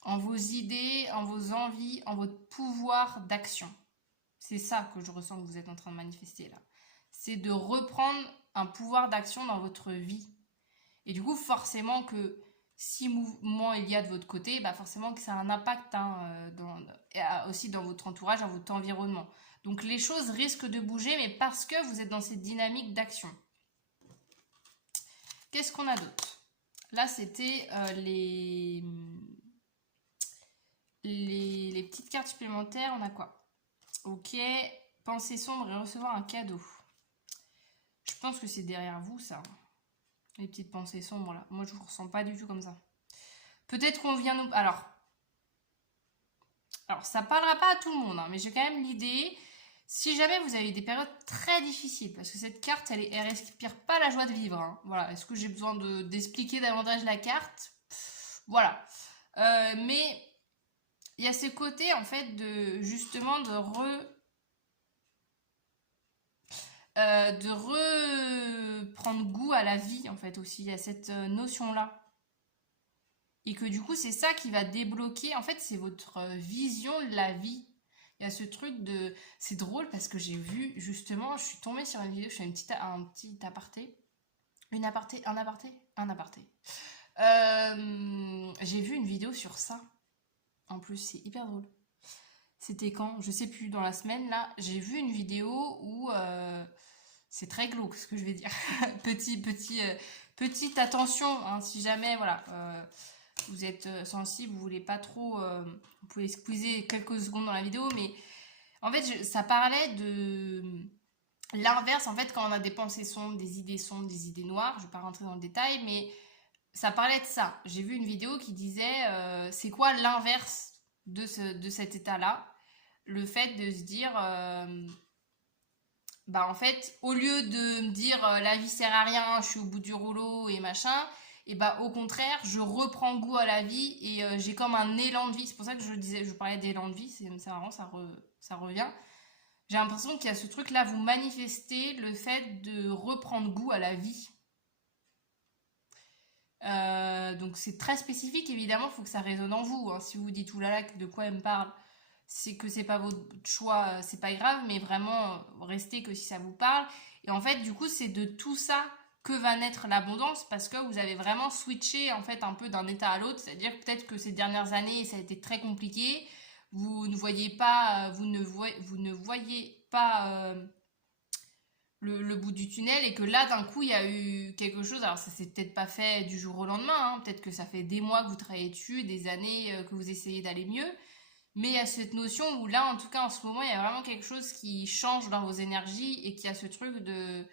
vos idées, en vos envies, en votre pouvoir d'action. C'est ça que je ressens que vous êtes en train de manifester là. C'est de reprendre un pouvoir d'action dans votre vie. Et du coup, forcément que si mouvement il y a de votre côté, bah forcément que ça a un impact hein, aussi dans votre entourage, dans votre environnement. Donc les choses risquent de bouger, mais parce que vous êtes dans cette dynamique d'action. Qu'est-ce qu'on a d'autre? Là, c'était les petites cartes supplémentaires. On a quoi? Ok, penser sombre et recevoir un cadeau. Je pense que c'est derrière vous, ça. Les petites pensées sombres, là. Moi, je ne vous ressens pas du tout comme ça. Peut-être qu'on vient nous... Alors, ça parlera pas à tout le monde, hein, mais j'ai quand même l'idée... Si jamais vous avez des périodes très difficiles, parce que cette carte, elle respire pas la joie de vivre. Hein. Voilà. Est-ce que j'ai besoin d'expliquer davantage la carte? Voilà. Mais il y a ce côté, en fait, justement, de reprendre goût à la vie, en fait, aussi. Il y a cette notion-là. Et que du coup, c'est ça qui va débloquer. En fait, c'est votre vision de la vie. il y a ce truc de... C'est drôle parce que j'ai vu, justement, je suis tombée sur une vidéo, je fais un petit aparté. Un aparté. J'ai vu une vidéo sur ça. En plus, c'est hyper drôle. C'était quand? Je sais plus, dans la semaine, là. J'ai vu une vidéo où... c'est très glauque, ce que je vais dire. Petite attention, hein, si jamais, voilà, vous êtes sensible, vous voulez pas trop... vous pouvez squeezer quelques secondes dans la vidéo, mais... En fait, ça parlait de... L'inverse, en fait, quand on a des pensées sombres, des idées noires, je vais pas rentrer dans le détail, mais ça parlait de ça. J'ai vu une vidéo qui disait c'est quoi l'inverse de cet état-là? Le fait de se dire bah en fait, au lieu de me dire la vie sert à rien, je suis au bout du rouleau et machin, et bah au contraire, je reprends goût à la vie et j'ai comme un élan de vie. C'est pour ça que je parlais d'élan de vie, c'est marrant, ça revient. J'ai l'impression qu'il y a ce truc-là, vous manifestez le fait de reprendre goût à la vie. Donc c'est très spécifique, évidemment, il faut que ça résonne en vous, hein. Si vous vous dites oulala, de quoi elle me parle, c'est que c'est pas votre choix, c'est pas grave, mais vraiment restez que si ça vous parle. Et en fait, du coup, c'est de tout ça que va naître l'abondance parce que vous avez vraiment switché en fait un peu d'un état à l'autre. C'est-à-dire peut-être que ces dernières années, ça a été très compliqué. Vous ne voyez pas, vous ne voyez pas le bout du tunnel et que là d'un coup il y a eu quelque chose. Alors ça s'est peut-être pas fait du jour au lendemain, hein. Peut-être que ça fait des mois que vous travaillez dessus, des années que vous essayez d'aller mieux, mais il y a cette notion où là en tout cas en ce moment il y a vraiment quelque chose qui change dans vos énergies et qui a ce truc de,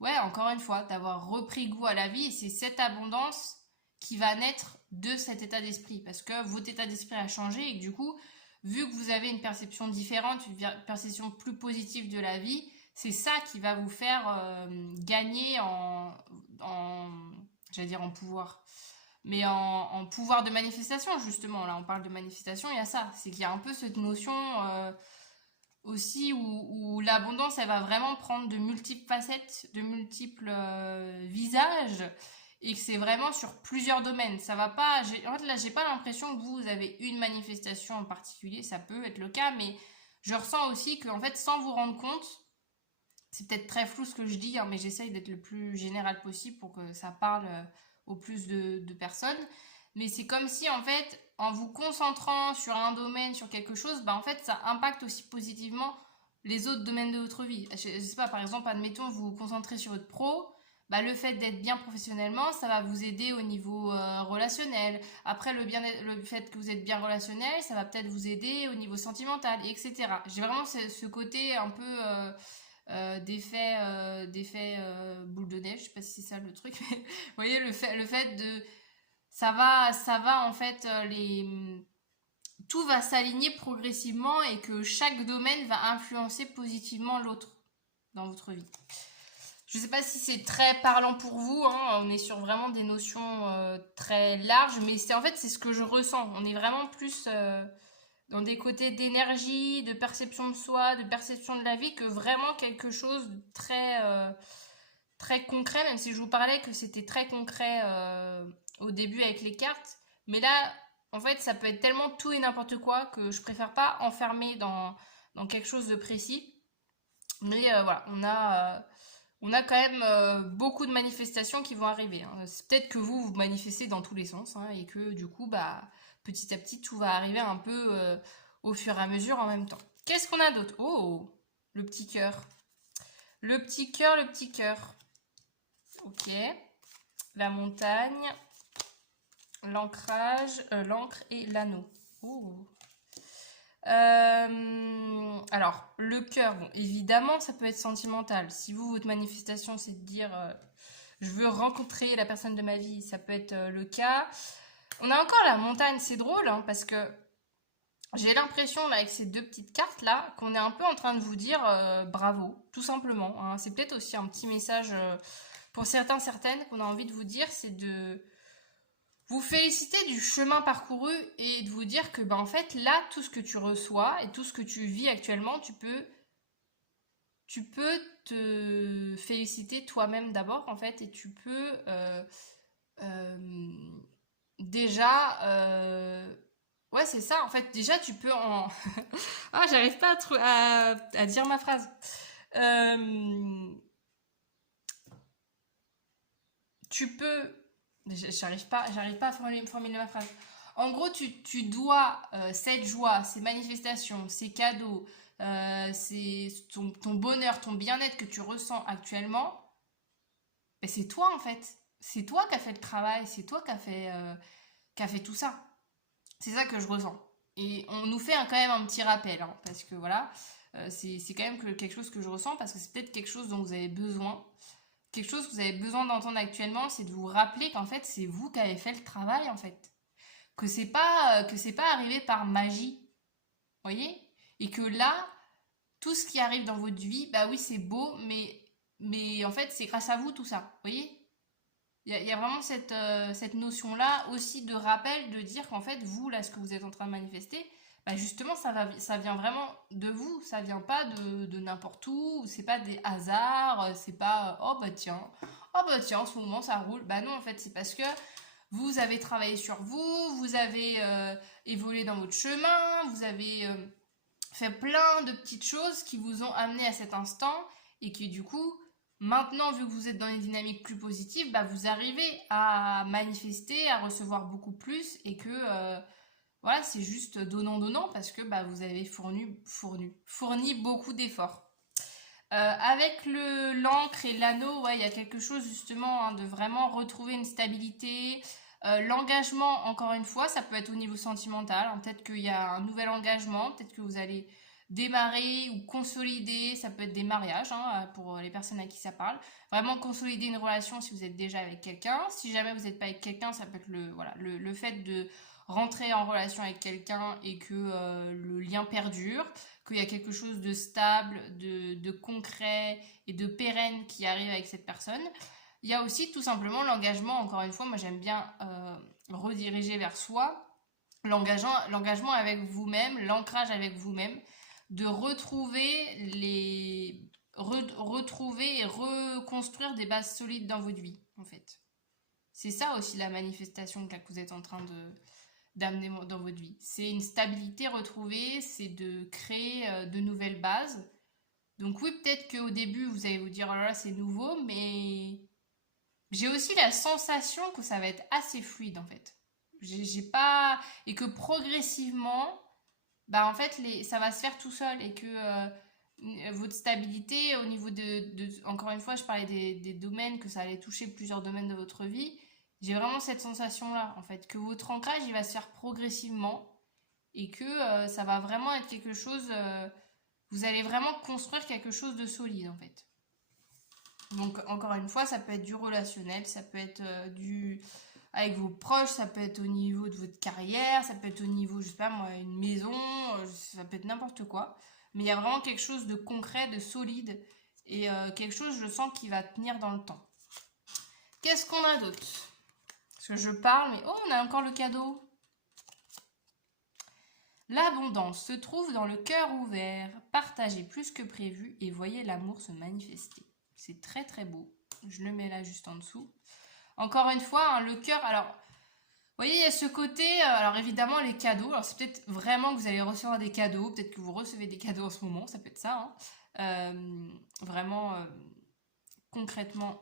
ouais, encore une fois, d'avoir repris goût à la vie, et c'est cette abondance qui va naître de cet état d'esprit parce que votre état d'esprit a changé et que du coup, vu que vous avez une perception différente, une perception plus positive de la vie, c'est ça qui va vous faire gagner en, j'allais dire en pouvoir, mais en pouvoir de manifestation, justement. Là, on parle de manifestation, il y a ça. C'est qu'il y a un peu cette notion aussi où l'abondance, elle va vraiment prendre de multiples facettes, de multiples visages, et que c'est vraiment sur plusieurs domaines. Ça va pas... En fait, là, j'ai pas l'impression que vous avez une manifestation en particulier. Ça peut être le cas, mais je ressens aussi que, en fait, sans vous rendre compte, c'est peut-être très flou ce que je dis, hein, mais j'essaye d'être le plus général possible pour que ça parle au plus de personnes. Mais c'est comme si, en fait, en vous concentrant sur un domaine, sur quelque chose, bah, en fait, ça impacte aussi positivement les autres domaines de votre vie. Je sais pas, par exemple, admettons, vous vous concentrez sur votre pro, bah, le fait d'être bien professionnellement, ça va vous aider au niveau relationnel. Après, le fait que vous êtes bien relationnel, ça va peut-être vous aider au niveau sentimental, etc. J'ai vraiment ce côté un peu d'effet boule de neige, je sais pas si c'est ça le truc, mais vous voyez, le fait de... Ça va en fait, tout va s'aligner progressivement et que chaque domaine va influencer positivement l'autre dans votre vie. Je sais pas si c'est très parlant pour vous, hein, on est sur vraiment des notions très larges, mais en fait c'est ce que je ressens. On est vraiment plus dans des côtés d'énergie, de perception de soi, de perception de la vie, que vraiment quelque chose de très concret, même si je vous parlais que c'était très concret au début avec les cartes. Mais là, en fait, ça peut être tellement tout et n'importe quoi que je préfère pas enfermer dans quelque chose de précis. Mais voilà, on a quand même beaucoup de manifestations qui vont arriver, hein. C'est peut-être que vous manifestez dans tous les sens, hein, et que du coup, bah, petit à petit, tout va arriver un peu au fur et à mesure en même temps. Qu'est-ce qu'on a d'autre? Oh, le petit cœur. Le petit cœur, le petit cœur. Ok. La montagne, l'ancrage, l'encre et l'anneau. Oh. Alors, le cœur, bon, évidemment, ça peut être sentimental. Si vous, votre manifestation, c'est de dire je veux rencontrer la personne de ma vie, ça peut être le cas. On a encore la montagne, c'est drôle, hein, parce que j'ai l'impression, là, avec ces deux petites cartes, là, qu'on est un peu en train de vous dire bravo, tout simplement, hein. C'est peut-être aussi un petit message pour certains, certaines, qu'on a envie de vous dire, c'est de vous féliciter du chemin parcouru et de vous dire que, ben, en fait, là, tout ce que tu reçois et tout ce que tu vis actuellement, tu peux te féliciter toi-même d'abord, en fait, et tu peux déjà Ouais, c'est ça. En fait, déjà, tu peux en... Ah, j'arrive pas à dire ma phrase. Euh, Tu peux... J'arrive pas à formuler ma phrase. En gros, tu dois cette joie, ces manifestations, ces cadeaux, ton bonheur, ton bien-être que tu ressens actuellement, ben c'est toi en fait. C'est toi qui as fait le travail, c'est toi qui a fait tout ça. C'est ça que je ressens. Et on nous fait quand même un petit rappel, hein, parce que voilà, c'est quand même quelque chose que je ressens, parce que c'est peut-être quelque chose dont vous avez besoin. Quelque chose que vous avez besoin d'entendre actuellement, c'est de vous rappeler qu'en fait, c'est vous qui avez fait le travail, en fait. Que c'est pas arrivé par magie, voyez. Et que là, tout ce qui arrive dans votre vie, bah oui, c'est beau, mais en fait, c'est grâce à vous tout ça, voyez. Il y a vraiment cette notion-là aussi de rappel, de dire qu'en fait, vous, là, ce que vous êtes en train de manifester, bah justement, ça vient vraiment de vous, ça vient pas de n'importe où, c'est pas des hasards, c'est pas oh bah tiens, en ce moment ça roule. Bah non, en fait, c'est parce que vous avez travaillé sur vous, vous avez évolué dans votre chemin, vous avez fait plein de petites choses qui vous ont amené à cet instant et qui du coup, maintenant vu que vous êtes dans une dynamique plus positive, bah, vous arrivez à manifester, à recevoir beaucoup plus et que voilà, c'est juste donnant parce que bah, vous avez fourni beaucoup d'efforts. Avec l'encre et l'anneau, ouais, il y a quelque chose justement hein, de vraiment retrouver une stabilité. L'engagement, encore une fois, ça peut être au niveau sentimental, hein. Peut-être qu'il y a un nouvel engagement, peut-être que vous allez démarrer ou consolider, ça peut être des mariages hein, pour les personnes à qui ça parle. Vraiment consolider une relation si vous êtes déjà avec quelqu'un. Si jamais vous n'êtes pas avec quelqu'un, ça peut être voilà, le fait de rentrer en relation avec quelqu'un et que le lien perdure, qu'il y a quelque chose de stable, de concret et de pérenne qui arrive avec cette personne. Il y a aussi tout simplement l'engagement, encore une fois, moi j'aime bien rediriger vers soi, l'engagement avec vous-même, l'ancrage avec vous-même, de retrouver et reconstruire des bases solides dans votre vie, en fait. C'est ça aussi la manifestation que vous êtes en train d'amener dans votre vie. C'est une stabilité retrouvée, c'est de créer de nouvelles bases. Donc oui, peut-être qu'au début, vous allez vous dire, oh là là, c'est nouveau, mais j'ai aussi la sensation que ça va être assez fluide, en fait. J'ai pas... Et que progressivement, bah en fait, ça va se faire tout seul et que votre stabilité au niveau encore une fois, je parlais des domaines, que ça allait toucher plusieurs domaines de votre vie. J'ai vraiment cette sensation-là, en fait, que votre ancrage, il va se faire progressivement et que ça va vraiment être quelque chose, vous allez vraiment construire quelque chose de solide, en fait. Donc, encore une fois, ça peut être du relationnel, ça peut être avec vos proches, ça peut être au niveau de votre carrière, ça peut être au niveau, je sais pas moi, une maison, ça peut être n'importe quoi. Mais il y a vraiment quelque chose de concret, de solide et quelque chose, je sens, qui va tenir dans le temps. Qu'est-ce qu'on a d'autre? Parce que je parle, mais oh, on a encore le cadeau. L'abondance se trouve dans le cœur ouvert. Partagez plus que prévu et voyez l'amour se manifester. C'est très très beau. Je le mets là juste en dessous. Encore une fois, hein, le cœur, alors, vous voyez, il y a ce côté, alors évidemment les cadeaux, alors c'est peut-être vraiment que vous allez recevoir des cadeaux, peut-être que vous recevez des cadeaux en ce moment, ça peut être ça, hein. Vraiment, concrètement,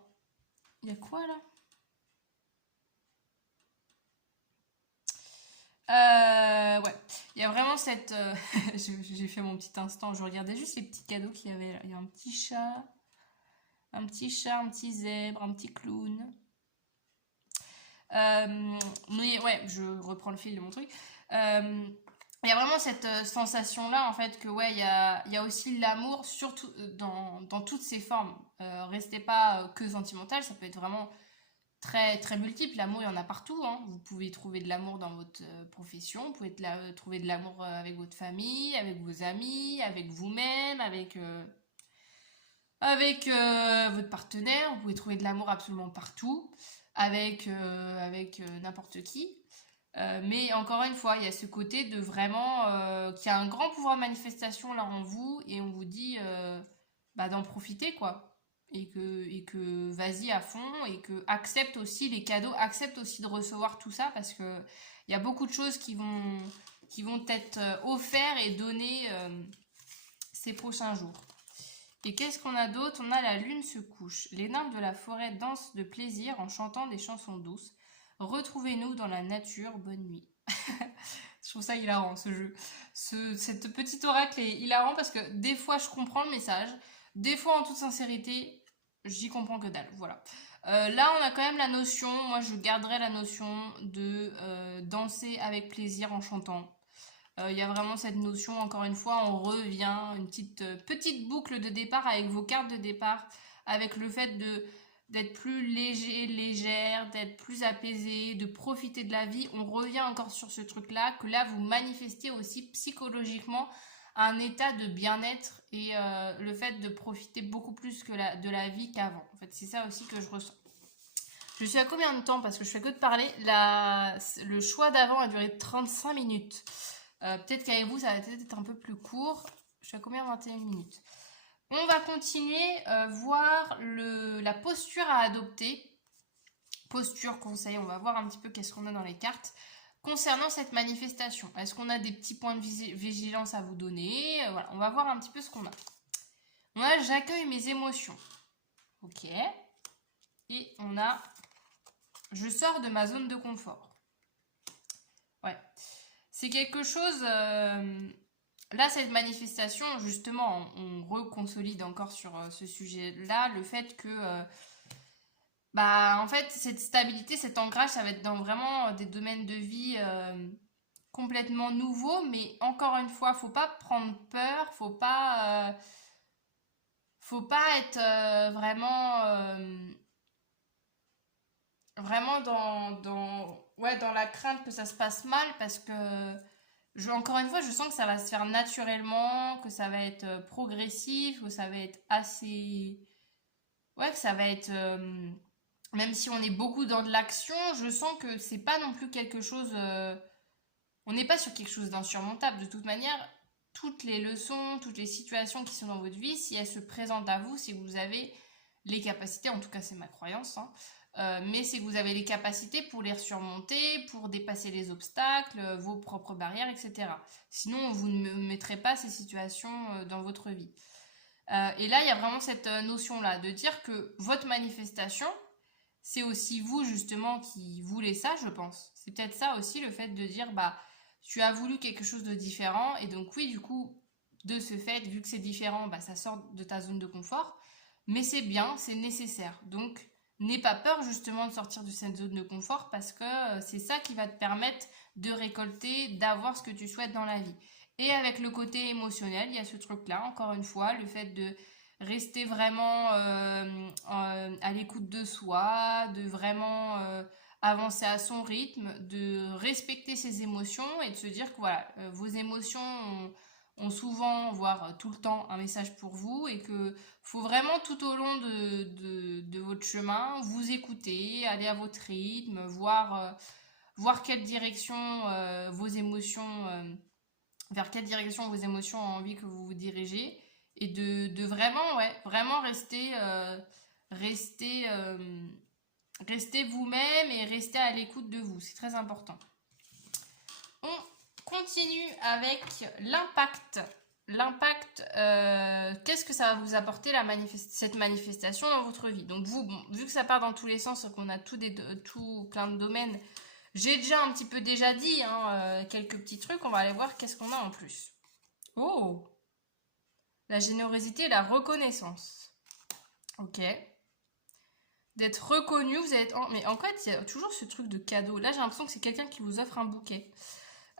il y a quoi là? Ouais, il y a vraiment cette... j'ai fait mon petit instant, je regardais juste les petits cadeaux qu'il y avait là. Il y a un petit chat, un petit zèbre, un petit clown. Mais ouais, je reprends le fil de mon truc. Il y a vraiment cette sensation-là, en fait, que ouais, il y a aussi l'amour, surtout dans toutes ses formes. Restez pas que sentimental, ça peut être vraiment très, très multiple. L'amour, il y en a partout, hein. Vous pouvez trouver de l'amour dans votre profession, vous pouvez trouver de l'amour avec votre famille, avec vos amis, avec vous-même, avec votre partenaire. Vous pouvez trouver de l'amour absolument partout, avec n'importe qui. Mais encore une fois, il y a ce côté de vraiment qui a un grand pouvoir de manifestation là en vous et on vous dit bah, d'en profiter quoi. Et que vas-y à fond et que accepte aussi les cadeaux, accepte aussi de recevoir tout ça parce que il y a beaucoup de choses qui vont être offerts et donnés ces prochains jours. Et qu'est-ce qu'on a d'autre? On a la lune se couche. Les nymphes de la forêt dansent de plaisir en chantant des chansons douces. Retrouvez-nous dans la nature, bonne nuit. Je trouve ça hilarant ce jeu. Cette petite oracle est hilarant parce que des fois je comprends le message, des fois en toute sincérité, j'y comprends que dalle. Voilà. Là on a quand même la notion, moi je garderai la notion de danser avec plaisir en chantant. Il y a vraiment cette notion, encore une fois, on revient, une petite boucle de départ avec vos cartes de départ, avec le fait d'être plus léger, légère, d'être plus apaisé, de profiter de la vie. On revient encore sur ce truc-là, que là, vous manifestez aussi psychologiquement un état de bien-être et le fait de profiter beaucoup plus de la vie qu'avant. En fait, c'est ça aussi que je ressens. Je suis à combien de temps? Parce que je fais que de parler. Le choix d'avant a duré 35 minutes. Peut-être qu'avec vous, ça va peut-être être un peu plus court. Je suis à combien? 21 minutes. On va continuer voir la posture à adopter. Posture, conseil, on va voir un petit peu qu'est-ce qu'on a dans les cartes. Concernant cette manifestation, est-ce qu'on a des petits points de vigilance à vous donner? Voilà, on va voir un petit peu ce qu'on a. On a j'accueille mes émotions. Ok. Et on a je sors de ma zone de confort. Ouais. C'est quelque chose... là, cette manifestation, justement, on reconsolide encore sur ce sujet-là, le fait que... en fait, cette stabilité, cet ancrage, ça va être dans vraiment des domaines de vie complètement nouveaux, mais encore une fois, faut pas prendre peur, faut pas être vraiment dans la crainte que ça se passe mal, parce que encore une fois, je sens que ça va se faire naturellement, que ça va être progressif, que ça va être assez... Ouais, que ça va être... même si on est beaucoup dans de l'action, je sens que c'est pas non plus quelque chose... on n'est pas sur quelque chose d'insurmontable. De toute manière, toutes les leçons, toutes les situations qui sont dans votre vie, si elles se présentent à vous, si vous avez les capacités, en tout cas c'est ma croyance, hein, mais c'est que vous avez les capacités pour les surmonter, pour dépasser les obstacles, vos propres barrières, etc. Sinon, vous ne mettrez pas ces situations dans votre vie. Et là, il y a vraiment cette notion-là, de dire que votre manifestation, c'est aussi vous, justement, qui voulez ça, je pense. C'est peut-être ça aussi, le fait de dire, tu as voulu quelque chose de différent, et donc oui, du coup, de ce fait, vu que c'est différent, ça sort de ta zone de confort, mais c'est bien, c'est nécessaire. Donc, n'aie pas peur justement de sortir de cette zone de confort, parce que c'est ça qui va te permettre de récolter, d'avoir ce que tu souhaites dans la vie. Et avec le côté émotionnel, il y a ce truc-là, encore une fois, le fait de rester vraiment à l'écoute de soi, de vraiment avancer à son rythme, de respecter ses émotions et de se dire que voilà, vos émotions ont souvent, voire tout le temps, un message pour vous, et que faut vraiment tout au long de votre chemin vous écouter, aller à votre rythme, voir quelle direction vos émotions, vers quelle direction vos émotions ont envie que vous vous dirigez, et de vraiment, vraiment rester vous-même et rester à l'écoute de vous. C'est très important. On continue avec l'impact. L'impact, qu'est-ce que ça va vous apporter cette manifestation dans votre vie? Donc vous, vu que ça part dans tous les sens, qu'on a tout plein de domaines, j'ai déjà un petit peu dit quelques petits trucs, on va aller voir qu'est-ce qu'on a en plus. Oh! La générosité et la reconnaissance. Ok. D'être reconnu, vous êtes... Mais en fait, il y a toujours ce truc de cadeau. Là, j'ai l'impression que c'est quelqu'un qui vous offre un bouquet.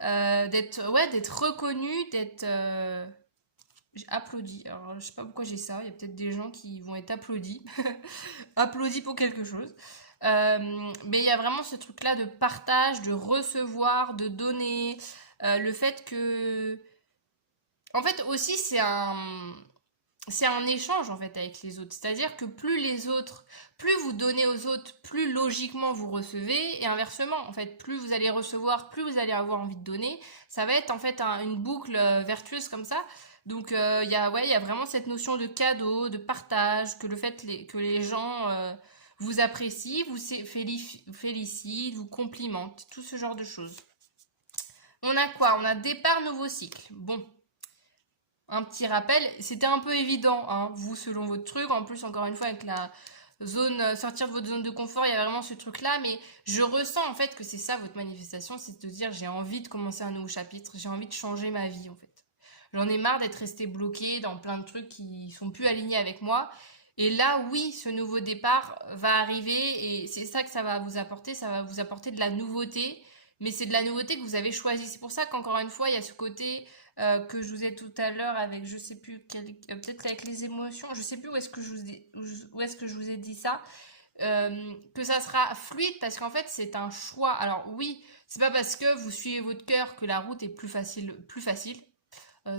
D'être reconnu, d'être... J'ai applaudi. Alors, je sais pas pourquoi j'ai ça. Il y a peut-être des gens qui vont être applaudis. Applaudis pour quelque chose. Mais il y a vraiment ce truc-là de partage, de recevoir, de donner. Le fait que... En fait, aussi, c'est un échange en fait avec les autres. C'est-à-dire que plus vous donnez aux autres, plus logiquement vous recevez, et inversement, en fait, plus vous allez recevoir, plus vous allez avoir envie de donner. Ça va être en fait une boucle vertueuse comme ça. Donc il y a vraiment cette notion de cadeau, de partage, que le fait que les gens vous apprécient, vous félicitent, vous complimentent, tout ce genre de choses. On a quoi? On a départ, nouveau cycle. Bon, un petit rappel, c'était un peu évident, hein, vous, selon votre truc. En plus, encore une fois, avec la zone, sortir de votre zone de confort, il y a vraiment ce truc-là. Mais je ressens, en fait, que c'est ça, votre manifestation, c'est de dire, j'ai envie de commencer un nouveau chapitre, j'ai envie de changer ma vie, en fait. J'en ai marre d'être restée bloquée dans plein de trucs qui sont plus alignés avec moi. Et là, oui, ce nouveau départ va arriver et c'est ça que ça va vous apporter. Ça va vous apporter de la nouveauté, mais c'est de la nouveauté que vous avez choisie. C'est pour ça qu'encore une fois, il y a ce côté que je vous ai tout à l'heure avec, je sais plus, peut-être avec les émotions. Je sais plus où est-ce que où est-ce que je vous ai dit ça. Que ça sera fluide parce qu'en fait, c'est un choix. Alors oui, c'est pas parce que vous suivez votre cœur que la route est plus facile, plus facile.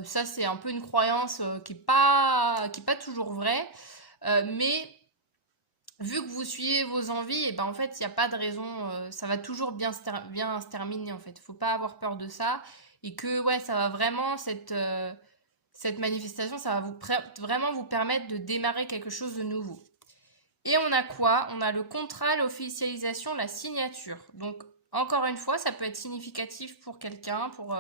Ça, c'est un peu une croyance qui est pas toujours vraie. Mais vu que vous suivez vos envies, et ben en fait, il n'y a pas de raison. Ça va toujours bien se terminer en fait. Faut pas avoir peur de ça. Et que ouais, ça va vraiment cette manifestation, ça va vraiment vous permettre de démarrer quelque chose de nouveau. Et on a quoi? On a le contrat, l'officialisation, la signature. Donc, encore une fois, ça peut être significatif pour quelqu'un, pour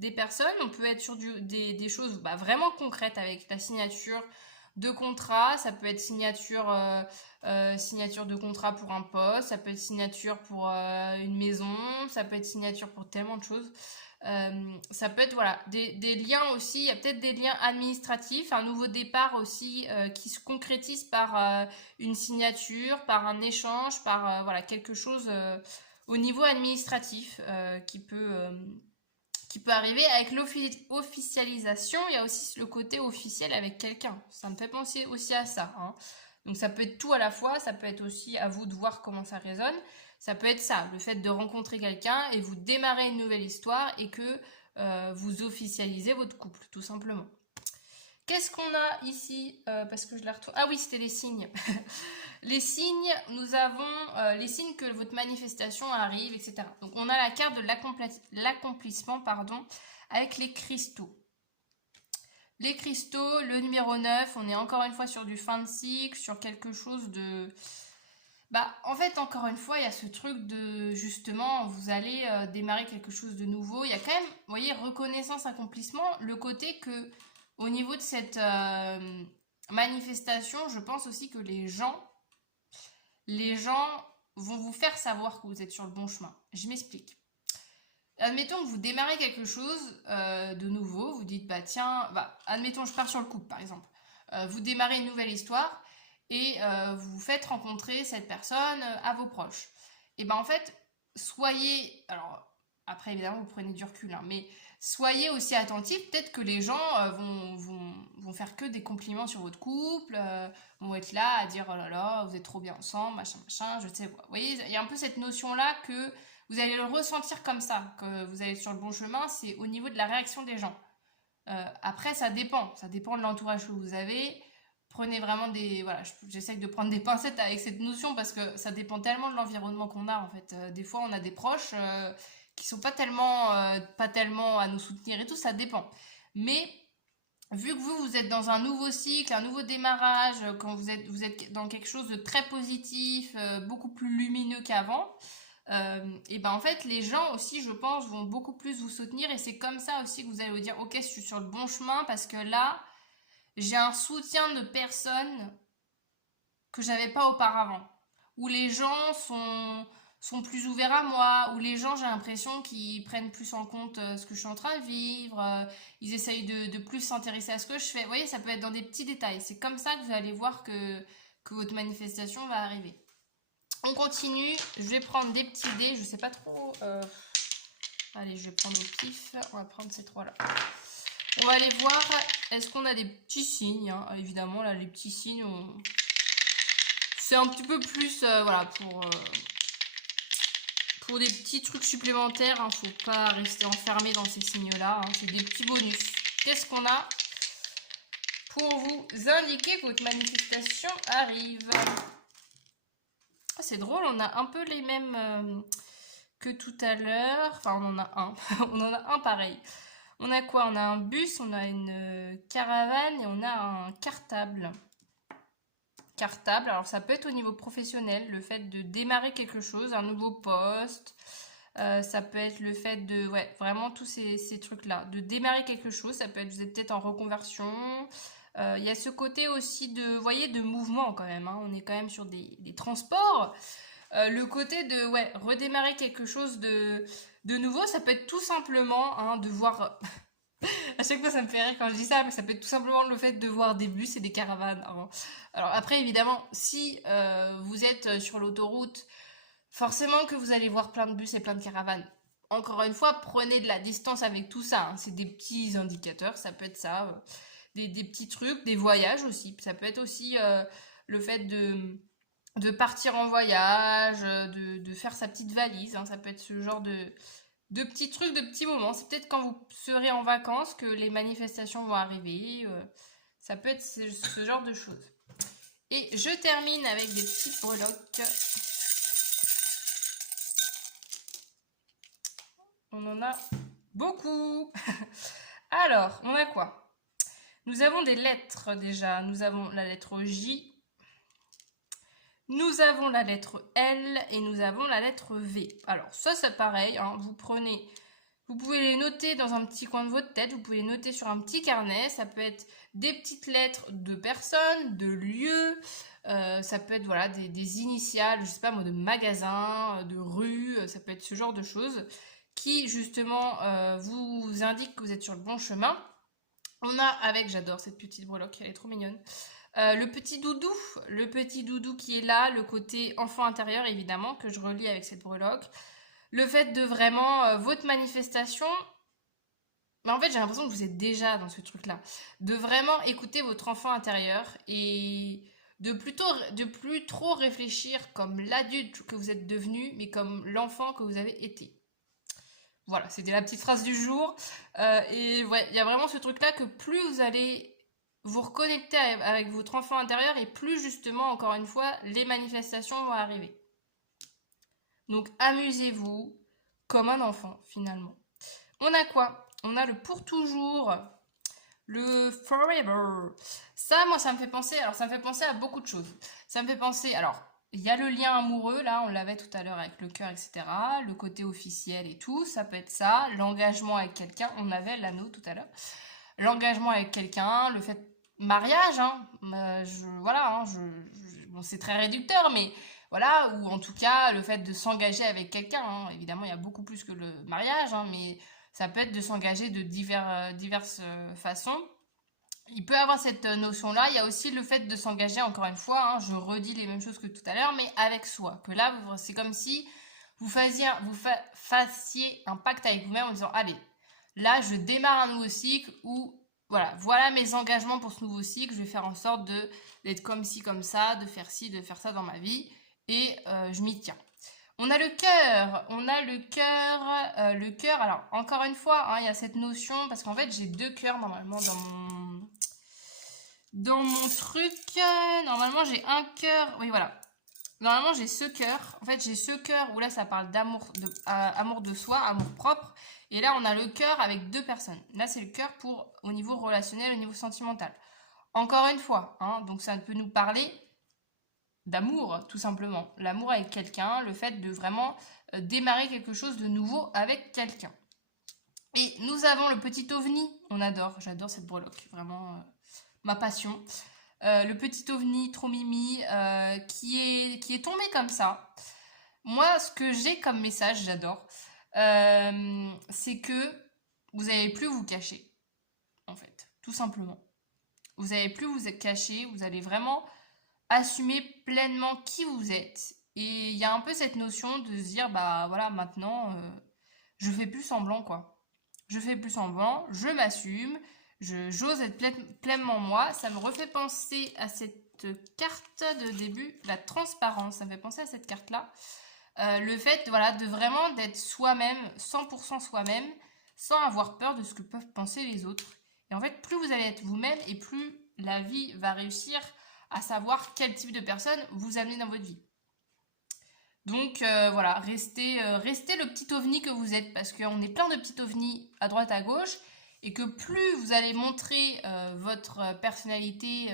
des personnes. On peut être sur des choses vraiment concrètes avec la signature de contrat. Ça peut être signature de contrat pour un poste. Ça peut être signature pour une maison. Ça peut être signature pour tellement de choses. Ça peut être voilà des liens aussi, il y a peut-être des liens administratifs, un nouveau départ aussi qui se concrétise par une signature, par un échange, par voilà quelque chose au niveau administratif qui peut arriver. Avec l'officialisation, il y a aussi le côté officiel avec quelqu'un. Ça me fait penser aussi à ça, hein. Donc ça peut être tout à la fois, ça peut être aussi à vous de voir comment ça résonne. Ça peut être ça, le fait de rencontrer quelqu'un et vous démarrer une nouvelle histoire et que vous officialisez votre couple, tout simplement. Qu'est-ce qu'on a ici parce que je la retrouve. Ah oui, c'était les signes. Les signes, nous avons les signes que votre manifestation arrive, etc. Donc on a la carte de l'accomplissement, pardon, avec les cristaux. Les cristaux, le numéro 9, on est encore une fois sur du fin de cycle, sur quelque chose de... en fait, encore une fois, il y a ce truc de, justement, vous allez démarrer quelque chose de nouveau. Il y a quand même, vous voyez, reconnaissance, accomplissement, le côté que, au niveau de cette manifestation, je pense aussi que les gens vont vous faire savoir que vous êtes sur le bon chemin. Je m'explique. Admettons que vous démarrez quelque chose de nouveau, vous dites, tiens, admettons, je pars sur le couple, par exemple. Vous démarrez une nouvelle histoire et vous vous faites rencontrer cette personne à vos proches. Et en fait, soyez, alors après évidemment vous prenez du recul, hein, mais soyez aussi attentifs, peut-être que les gens vont faire que des compliments sur votre couple, vont être là à dire oh là là, vous êtes trop bien ensemble, machin, machin, je sais pas. Vous voyez, il y a un peu cette notion-là que vous allez le ressentir comme ça, que vous allez sur le bon chemin, c'est au niveau de la réaction des gens. Après, ça dépend de l'entourage que vous avez. Prenez vraiment des... Voilà, j'essaye de prendre des pincettes avec cette notion parce que ça dépend tellement de l'environnement qu'on a, en fait. Des fois, on a des proches qui sont pas tellement à nous soutenir et tout, ça dépend. Mais vu que vous êtes dans un nouveau cycle, un nouveau démarrage, quand vous êtes dans quelque chose de très positif, beaucoup plus lumineux qu'avant, et en fait les gens aussi je pense vont beaucoup plus vous soutenir et c'est comme ça aussi que vous allez vous dire ok je suis sur le bon chemin parce que là j'ai un soutien de personnes que j'avais pas auparavant où les gens sont plus ouverts à moi, où les gens j'ai l'impression qu'ils prennent plus en compte ce que je suis en train de vivre, ils essayent de plus s'intéresser à ce que je fais. Vous voyez, ça peut être dans des petits détails, c'est comme ça que vous allez voir que votre manifestation va arriver. On continue, je vais prendre des petits dés, je sais pas trop. Allez, je vais prendre au pif, on va prendre ces trois-là. On va aller voir, est-ce qu'on a des petits signes, hein. Évidemment, là, les petits signes, c'est un petit peu plus, voilà, pour des petits trucs supplémentaires, hein, faut pas rester enfermé dans ces signes-là, hein, c'est des petits bonus. Qu'est-ce qu'on a pour vous indiquer que votre manifestation arrive? C'est drôle, on a un peu les mêmes que tout à l'heure. Enfin, on en a un. On en a un pareil. On a quoi? On a un bus, on a une caravane et on a un cartable. Cartable, alors ça peut être au niveau professionnel, le fait de démarrer quelque chose, un nouveau poste, Ça peut être le fait de, ouais, vraiment tous ces trucs-là, de démarrer quelque chose. Ça peut être, vous êtes peut-être en reconversion. Il y a ce côté aussi de, vous voyez, de mouvement quand même, hein. On est quand même sur des transports. Le côté de, ouais, redémarrer quelque chose de nouveau, ça peut être tout simplement, hein, de voir. À chaque fois, ça me fait rire quand je dis ça, mais ça peut être tout simplement le fait de voir des bus et des caravanes, hein. Alors après, évidemment, si vous êtes sur l'autoroute, forcément que vous allez voir plein de bus et plein de caravanes. Encore une fois, prenez de la distance avec tout ça, hein. C'est des petits indicateurs, ça peut être ça. Des petits trucs, des voyages aussi. Ça peut être aussi le fait de partir en voyage, de faire sa petite valise, hein. Ça peut être ce genre de petits trucs, de petits moments. C'est peut-être quand vous serez en vacances que les manifestations vont arriver. Ça peut être ce genre de choses. Et je termine avec des petites breloques. On en a beaucoup. Alors, on a quoi? Nous avons des lettres déjà. Nous avons la lettre J. Nous avons la lettre L et nous avons la lettre V. Alors ça c'est pareil, hein, vous pouvez les noter dans un petit coin de votre tête, vous pouvez les noter sur un petit carnet, ça peut être des petites lettres de personnes, de lieux, ça peut être voilà, des initiales, je sais pas moi, de magasins, de rues, ça peut être ce genre de choses qui justement vous indiquent que vous êtes sur le bon chemin. On a avec, j'adore cette petite breloque, elle est trop mignonne. Le petit doudou qui est là, le côté enfant intérieur évidemment, que je relie avec cette breloque. Le fait de vraiment, votre manifestation, mais en fait j'ai l'impression que vous êtes déjà dans ce truc-là, de vraiment écouter votre enfant intérieur et de plus trop réfléchir comme l'adulte que vous êtes devenu, mais comme l'enfant que vous avez été. Voilà, c'était la petite phrase du jour. Et ouais, il y a vraiment ce truc-là que plus vous allez vous reconnecter avec votre enfant intérieur et plus justement, encore une fois, les manifestations vont arriver. Donc amusez-vous comme un enfant finalement. On a quoi? On a le pour toujours, le forever. Ça, moi, ça me fait penser. Alors, ça me fait penser à beaucoup de choses. Ça me fait penser. Alors, il y a le lien amoureux, là, on l'avait tout à l'heure avec le cœur, etc. Le côté officiel et tout, ça peut être ça. L'engagement avec quelqu'un, on avait l'anneau tout à l'heure. L'engagement avec quelqu'un, le fait mariage, hein, voilà, hein, bon, c'est très réducteur, mais voilà, ou en tout cas le fait de s'engager avec quelqu'un, hein. Évidemment, il y a beaucoup plus que le mariage, hein, mais ça peut être de s'engager de diverses façons. Il peut y avoir cette notion-là. Il y a aussi le fait de s'engager, encore une fois, hein, je redis les mêmes choses que tout à l'heure, mais avec soi. Que là, c'est comme si vous fassiez un pacte avec vous-même en disant, allez, là, je démarre un nouveau cycle où, voilà mes engagements pour ce nouveau cycle. Je vais faire en sorte d'être comme ci, comme ça, de faire ci, de faire ça dans ma vie. Et je m'y tiens. On a le cœur, alors encore une fois, hein, il y a cette notion, parce qu'en fait j'ai deux cœurs normalement dans mon truc, normalement j'ai un cœur, oui voilà, normalement j'ai ce cœur, en fait j'ai ce cœur où là ça parle d'amour amour de soi, amour propre, et là on a le cœur avec deux personnes, là c'est le cœur pour au niveau relationnel, au niveau sentimental. Encore une fois, hein, donc ça peut nous parler d'amour, tout simplement. L'amour avec quelqu'un, le fait de vraiment démarrer quelque chose de nouveau avec quelqu'un. Et nous avons le petit ovni, j'adore cette breloque, vraiment ma passion. Le petit ovni trop mimi qui est tombé comme ça. Moi, ce que j'ai comme message, j'adore, c'est que vous n'allez plus vous cacher, en fait, tout simplement. Vous n'allez plus vous cacher, vous allez vraiment assumer pleinement qui vous êtes. Et il y a un peu cette notion de se dire, bah voilà, maintenant, je fais plus semblant, quoi. Je fais plus semblant, je m'assume, j'ose être pleinement moi. Ça me refait penser à cette carte de début, la transparence. Ça me fait penser à cette carte-là. Le fait, voilà, de vraiment d'être soi-même, 100% soi-même, sans avoir peur de ce que peuvent penser les autres. Et en fait, plus vous allez être vous-même et plus la vie va réussir à savoir quel type de personne vous amenez dans votre vie. Donc voilà, restez le petit ovni que vous êtes, parce qu'on est plein de petits ovnis à droite à gauche, et que plus vous allez montrer votre personnalité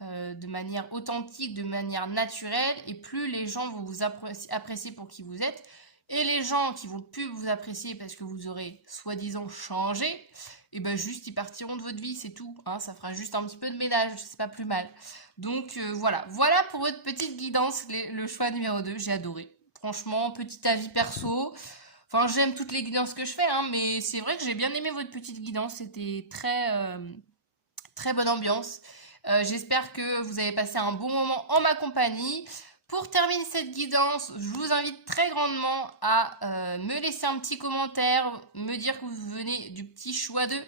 de manière authentique, de manière naturelle, et plus les gens vont vous apprécier pour qui vous êtes, Et les gens qui vont plus vous apprécier parce que vous aurez soi-disant changé, et ben juste ils partiront de votre vie, c'est tout. Hein, ça fera juste un petit peu de ménage, c'est pas plus mal. Donc voilà, voilà pour votre petite guidance, le choix numéro 2, j'ai adoré. Franchement, petit avis perso. Enfin, j'aime toutes les guidances que je fais, hein, mais c'est vrai que j'ai bien aimé votre petite guidance, c'était très bonne ambiance. J'espère que vous avez passé un bon moment en ma compagnie. Pour terminer cette guidance, je vous invite très grandement à me laisser un petit commentaire, me dire que vous venez du petit choix 2.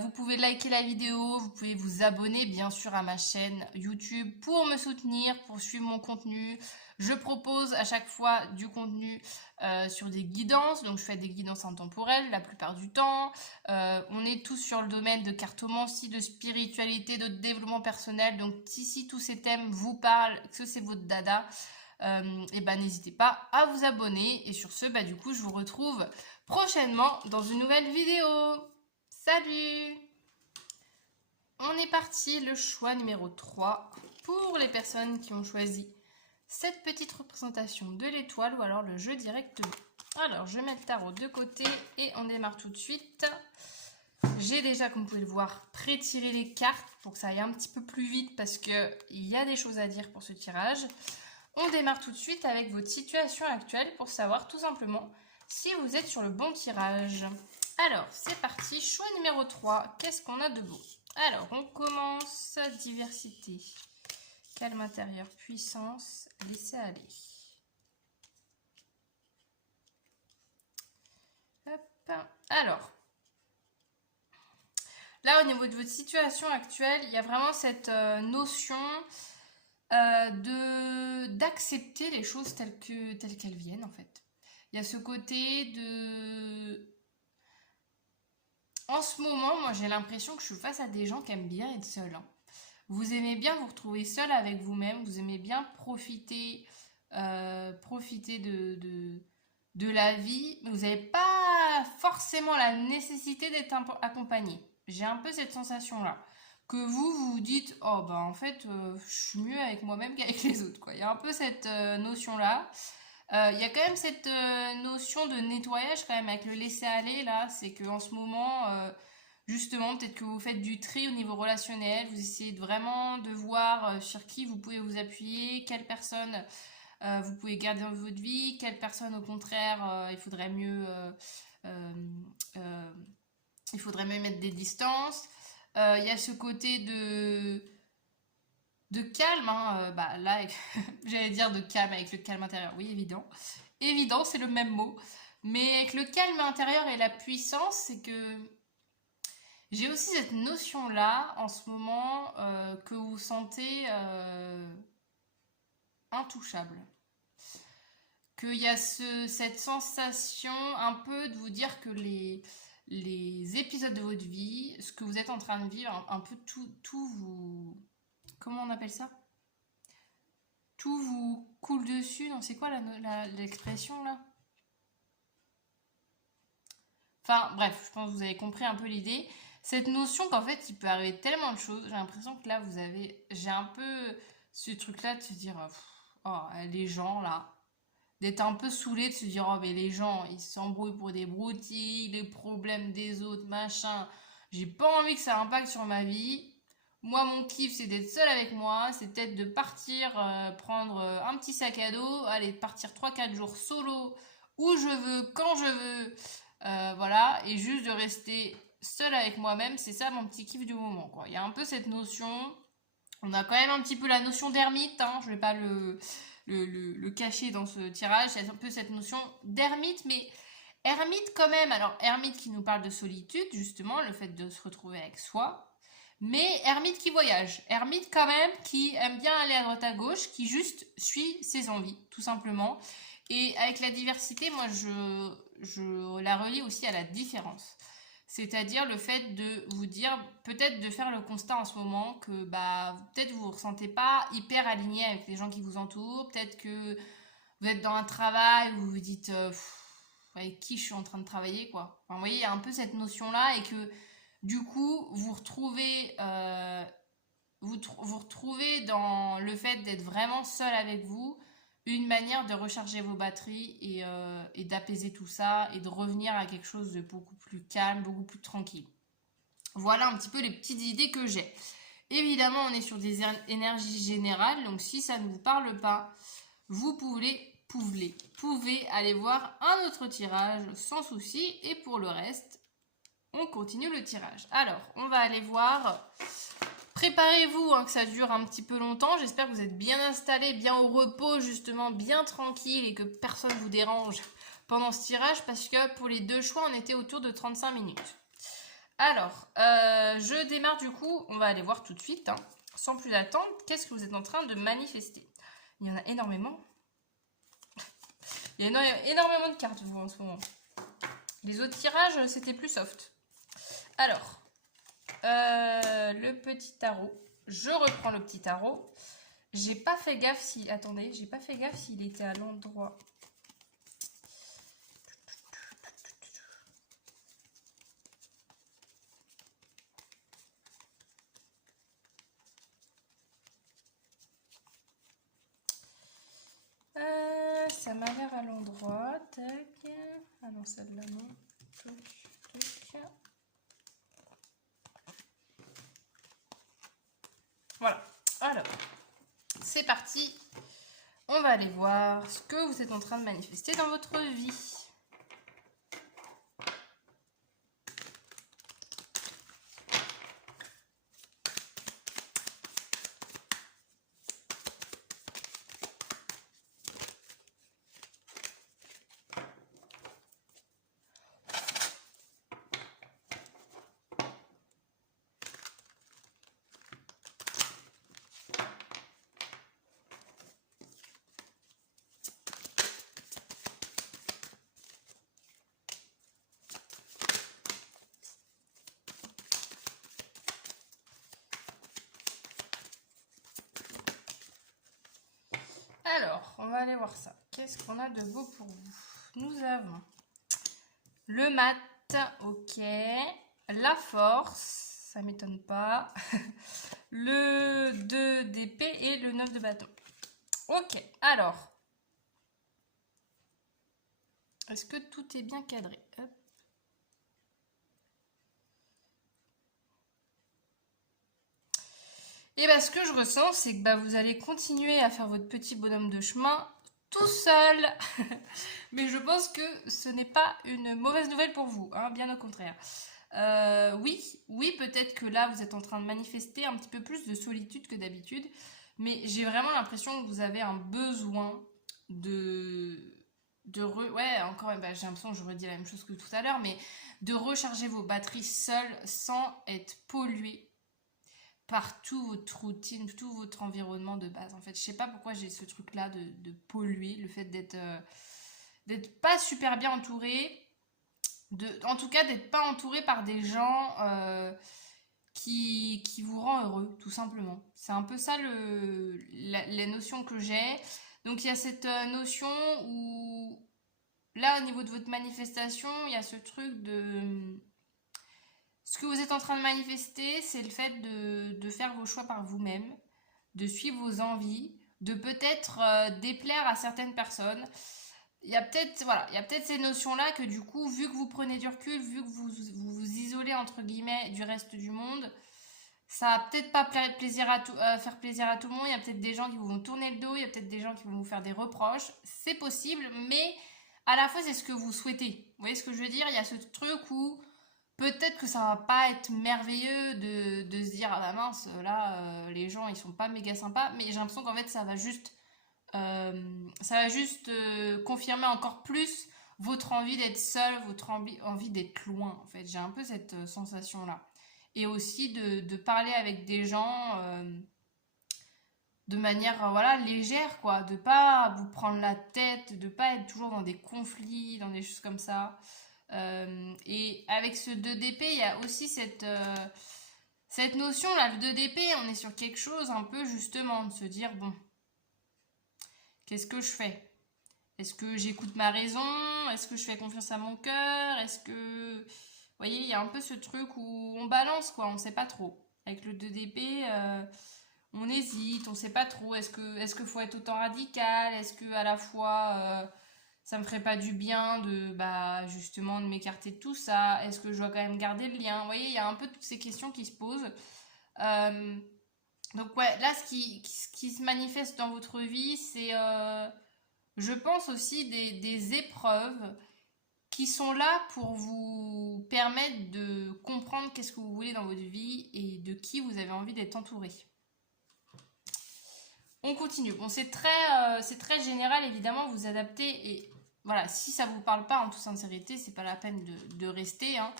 Vous pouvez liker la vidéo, vous pouvez vous abonner bien sûr à ma chaîne YouTube pour me soutenir, pour suivre mon contenu. Je propose à chaque fois du contenu sur des guidances, donc je fais des guidances intemporelles la plupart du temps. On est tous sur le domaine de cartomancie, de spiritualité, de développement personnel, donc si tous ces thèmes vous parlent, que c'est votre dada, et ben n'hésitez pas à vous abonner. Et sur ce, du coup, je vous retrouve prochainement dans une nouvelle vidéo. Salut! On est parti, le choix numéro 3 pour les personnes qui ont choisi cette petite représentation de l'étoile ou alors le jeu directement. Alors, je mets le tarot de côté et on démarre tout de suite. J'ai déjà, comme vous pouvez le voir, pré-tiré les cartes pour que ça aille un petit peu plus vite parce qu'il y a des choses à dire pour ce tirage. On démarre tout de suite avec votre situation actuelle pour savoir tout simplement si vous êtes sur le bon tirage. Alors, c'est parti, choix numéro 3, qu'est-ce qu'on a de beau? Alors, on commence, diversité, calme intérieur, puissance, laisser aller. Hop. Alors, là, au niveau de votre situation actuelle, il y a vraiment cette notion d'accepter les choses telles qu'elles viennent, en fait. Il y a ce côté de... En ce moment, moi, j'ai l'impression que je suis face à des gens qui aiment bien être seuls. Hein. Vous aimez bien vous retrouver seul avec vous-même, vous aimez bien profiter de la vie, mais vous n'avez pas forcément la nécessité d'être accompagné. J'ai un peu cette sensation-là. Que vous vous dites, oh ben en fait, je suis mieux avec moi-même qu'avec les autres. Quoi. Il y a un peu cette notion-là. Il y a quand même cette notion de nettoyage quand même avec le laisser aller là, c'est qu'en ce moment, justement, peut-être que vous faites du tri au niveau relationnel, vous essayez vraiment de voir sur qui vous pouvez vous appuyer, quelle personne vous pouvez garder dans votre vie, quelle personne au contraire euh, euh, il faudrait mieux mettre des distances. Il y a ce côté de calme, hein, là, j'allais dire de calme avec le calme intérieur, oui, évident. Évident, c'est le même mot. Mais avec le calme intérieur et la puissance, c'est que j'ai aussi cette notion-là, en ce moment, que vous sentez intouchable. Qu'il y a cette sensation un peu de vous dire que les épisodes de votre vie, ce que vous êtes en train de vivre, un peu tout vous... Comment on appelle ça? Tout vous coule dessus, non, c'est quoi l'expression là? Enfin bref, je pense que vous avez compris un peu l'idée. Cette notion qu'en fait il peut arriver tellement de choses, j'ai l'impression que là j'ai un peu ce truc là de se dire, oh les gens là, d'être un peu saoulé de se dire, oh mais les gens ils s'embrouillent pour des broutilles, les problèmes des autres, machin. J'ai pas envie que ça impacte sur ma vie. Moi, mon kiff, c'est d'être seule avec moi, c'est peut-être de partir, prendre un petit sac à dos, aller partir 3 4 jours solo, où je veux, quand je veux, voilà, et juste de rester seule avec moi-même, c'est ça mon petit kiff du moment, quoi. Il y a un peu cette notion, on a quand même un petit peu la notion d'ermite, hein, je vais pas le cacher dans ce tirage, c'est un peu cette notion d'ermite, mais ermite quand même, alors ermite qui nous parle de solitude, justement, le fait de se retrouver avec soi, mais ermite qui voyage, ermite quand même qui aime bien aller à droite à gauche, qui juste suit ses envies, tout simplement. Et avec la diversité, moi je la relie aussi à la différence. C'est-à-dire le fait de vous dire, peut-être de faire le constat en ce moment que peut-être vous ne vous ressentez pas hyper aligné avec les gens qui vous entourent, peut-être que vous êtes dans un travail où vous vous dites avec qui je suis en train de travailler quoi. Enfin, vous voyez, il y a un peu cette notion-là et que du coup, vous retrouvez, vous retrouvez dans le fait d'être vraiment seul avec vous une manière de recharger vos batteries et d'apaiser tout ça et de revenir à quelque chose de beaucoup plus calme, beaucoup plus tranquille. Voilà un petit peu les petites idées que j'ai. Évidemment, on est sur des énergies générales, donc si ça ne vous parle pas, vous pouvez aller voir un autre tirage sans souci. Et pour le reste, on continue le tirage. Alors, on va aller voir. Préparez-vous que ça dure un petit peu longtemps. J'espère que vous êtes bien installés, bien au repos, justement, bien tranquille et que personne ne vous dérange pendant ce tirage parce que pour les deux choix, on était autour de 35 minutes. Alors, je démarre du coup. On va aller voir tout de suite, sans plus attendre. Qu'est-ce que vous êtes en train de manifester? Il y en a énormément. Il y a énormément de cartes, vous, en ce moment. Les autres tirages, c'était plus soft. Alors, le petit tarot. Je reprends le petit tarot. J'ai pas fait gaffe si... Attendez, j'ai pas fait gaffe s'il était à l'endroit. Ça m'a l'air à l'endroit. Tac. Ah non, celle-là, non. Tac. Voilà. Alors, c'est parti. On va aller voir ce que vous êtes en train de manifester dans votre vie. Alors, on va aller voir ça. Qu'est-ce qu'on a de beau pour vous? Nous avons le mat, ok. La force, ça m'étonne pas. Le 2 d'épée et le 9 de bâton. Ok, alors. Est-ce que tout est bien cadré? Hop. Et bien, ce que je ressens, c'est que vous allez continuer à faire votre petit bonhomme de chemin tout seul. Mais je pense que ce n'est pas une mauvaise nouvelle pour vous, bien au contraire. Oui, peut-être que là, vous êtes en train de manifester un petit peu plus de solitude que d'habitude. Mais j'ai vraiment l'impression que vous avez un besoin ouais, encore, j'ai l'impression que je redis la même chose que tout à l'heure, mais de recharger vos batteries seules sans être pollué par toute votre routine, tout votre environnement de base. En fait, je sais pas pourquoi j'ai ce truc-là de polluer, le fait d'être pas super bien entouré, en tout cas d'être pas entouré par des gens qui vous rend heureux, tout simplement. C'est un peu ça les notions que j'ai. Donc il y a cette notion où là, au niveau de votre manifestation, il y a ce truc de... Ce que vous êtes en train de manifester, c'est le fait de faire vos choix par vous-même, de suivre vos envies, de peut-être déplaire à certaines personnes. Il y a peut-être ces notions-là que du coup, vu que vous prenez du recul, vu que vous isolez entre guillemets du reste du monde, ça va peut-être pas faire plaisir à tout le monde. Il y a peut-être des gens qui vont vous tourner le dos, il y a peut-être des gens qui vont vous faire des reproches. C'est possible, mais à la fois, c'est ce que vous souhaitez. Vous voyez ce que je veux dire? Il y a ce truc où peut-être que ça va pas être merveilleux de se dire ah bah mince, là, les gens, ils sont pas méga sympas. Mais j'ai l'impression qu'en fait, ça va juste confirmer encore plus votre envie d'être seul, votre envie d'être loin. En fait, j'ai un peu cette sensation-là. Et aussi de parler avec des gens de manière voilà légère, quoi, de pas vous prendre la tête, de pas être toujours dans des conflits, dans des choses comme ça. Et avec ce 2 d'épée, il y a aussi cette notion là, le 2 d'épée, on est sur quelque chose un peu justement de se dire bon, qu'est-ce que je fais? Est-ce que j'écoute ma raison? Est-ce que je fais confiance à mon cœur? Est-ce que... Vous voyez, il y a un peu ce truc où on balance, quoi, on sait pas trop. Avec le 2 d'épée, on hésite, on sait pas trop. Est-ce que faut être autant radical? Est-ce que à la fois ça me ferait pas du bien de justement de m'écarter de tout ça? Est-ce que je dois quand même garder le lien? Vous voyez, il y a un peu toutes ces questions qui se posent. Euh, donc ouais, là ce qui se manifeste dans votre vie, c'est je pense aussi des épreuves qui sont là pour vous permettre de comprendre qu'est-ce que vous voulez dans votre vie et de qui vous avez envie d'être entouré. On continue. Bon, c'est très général, évidemment, vous adaptez et voilà, si ça vous parle pas en toute sincérité, c'est pas la peine de rester, hein.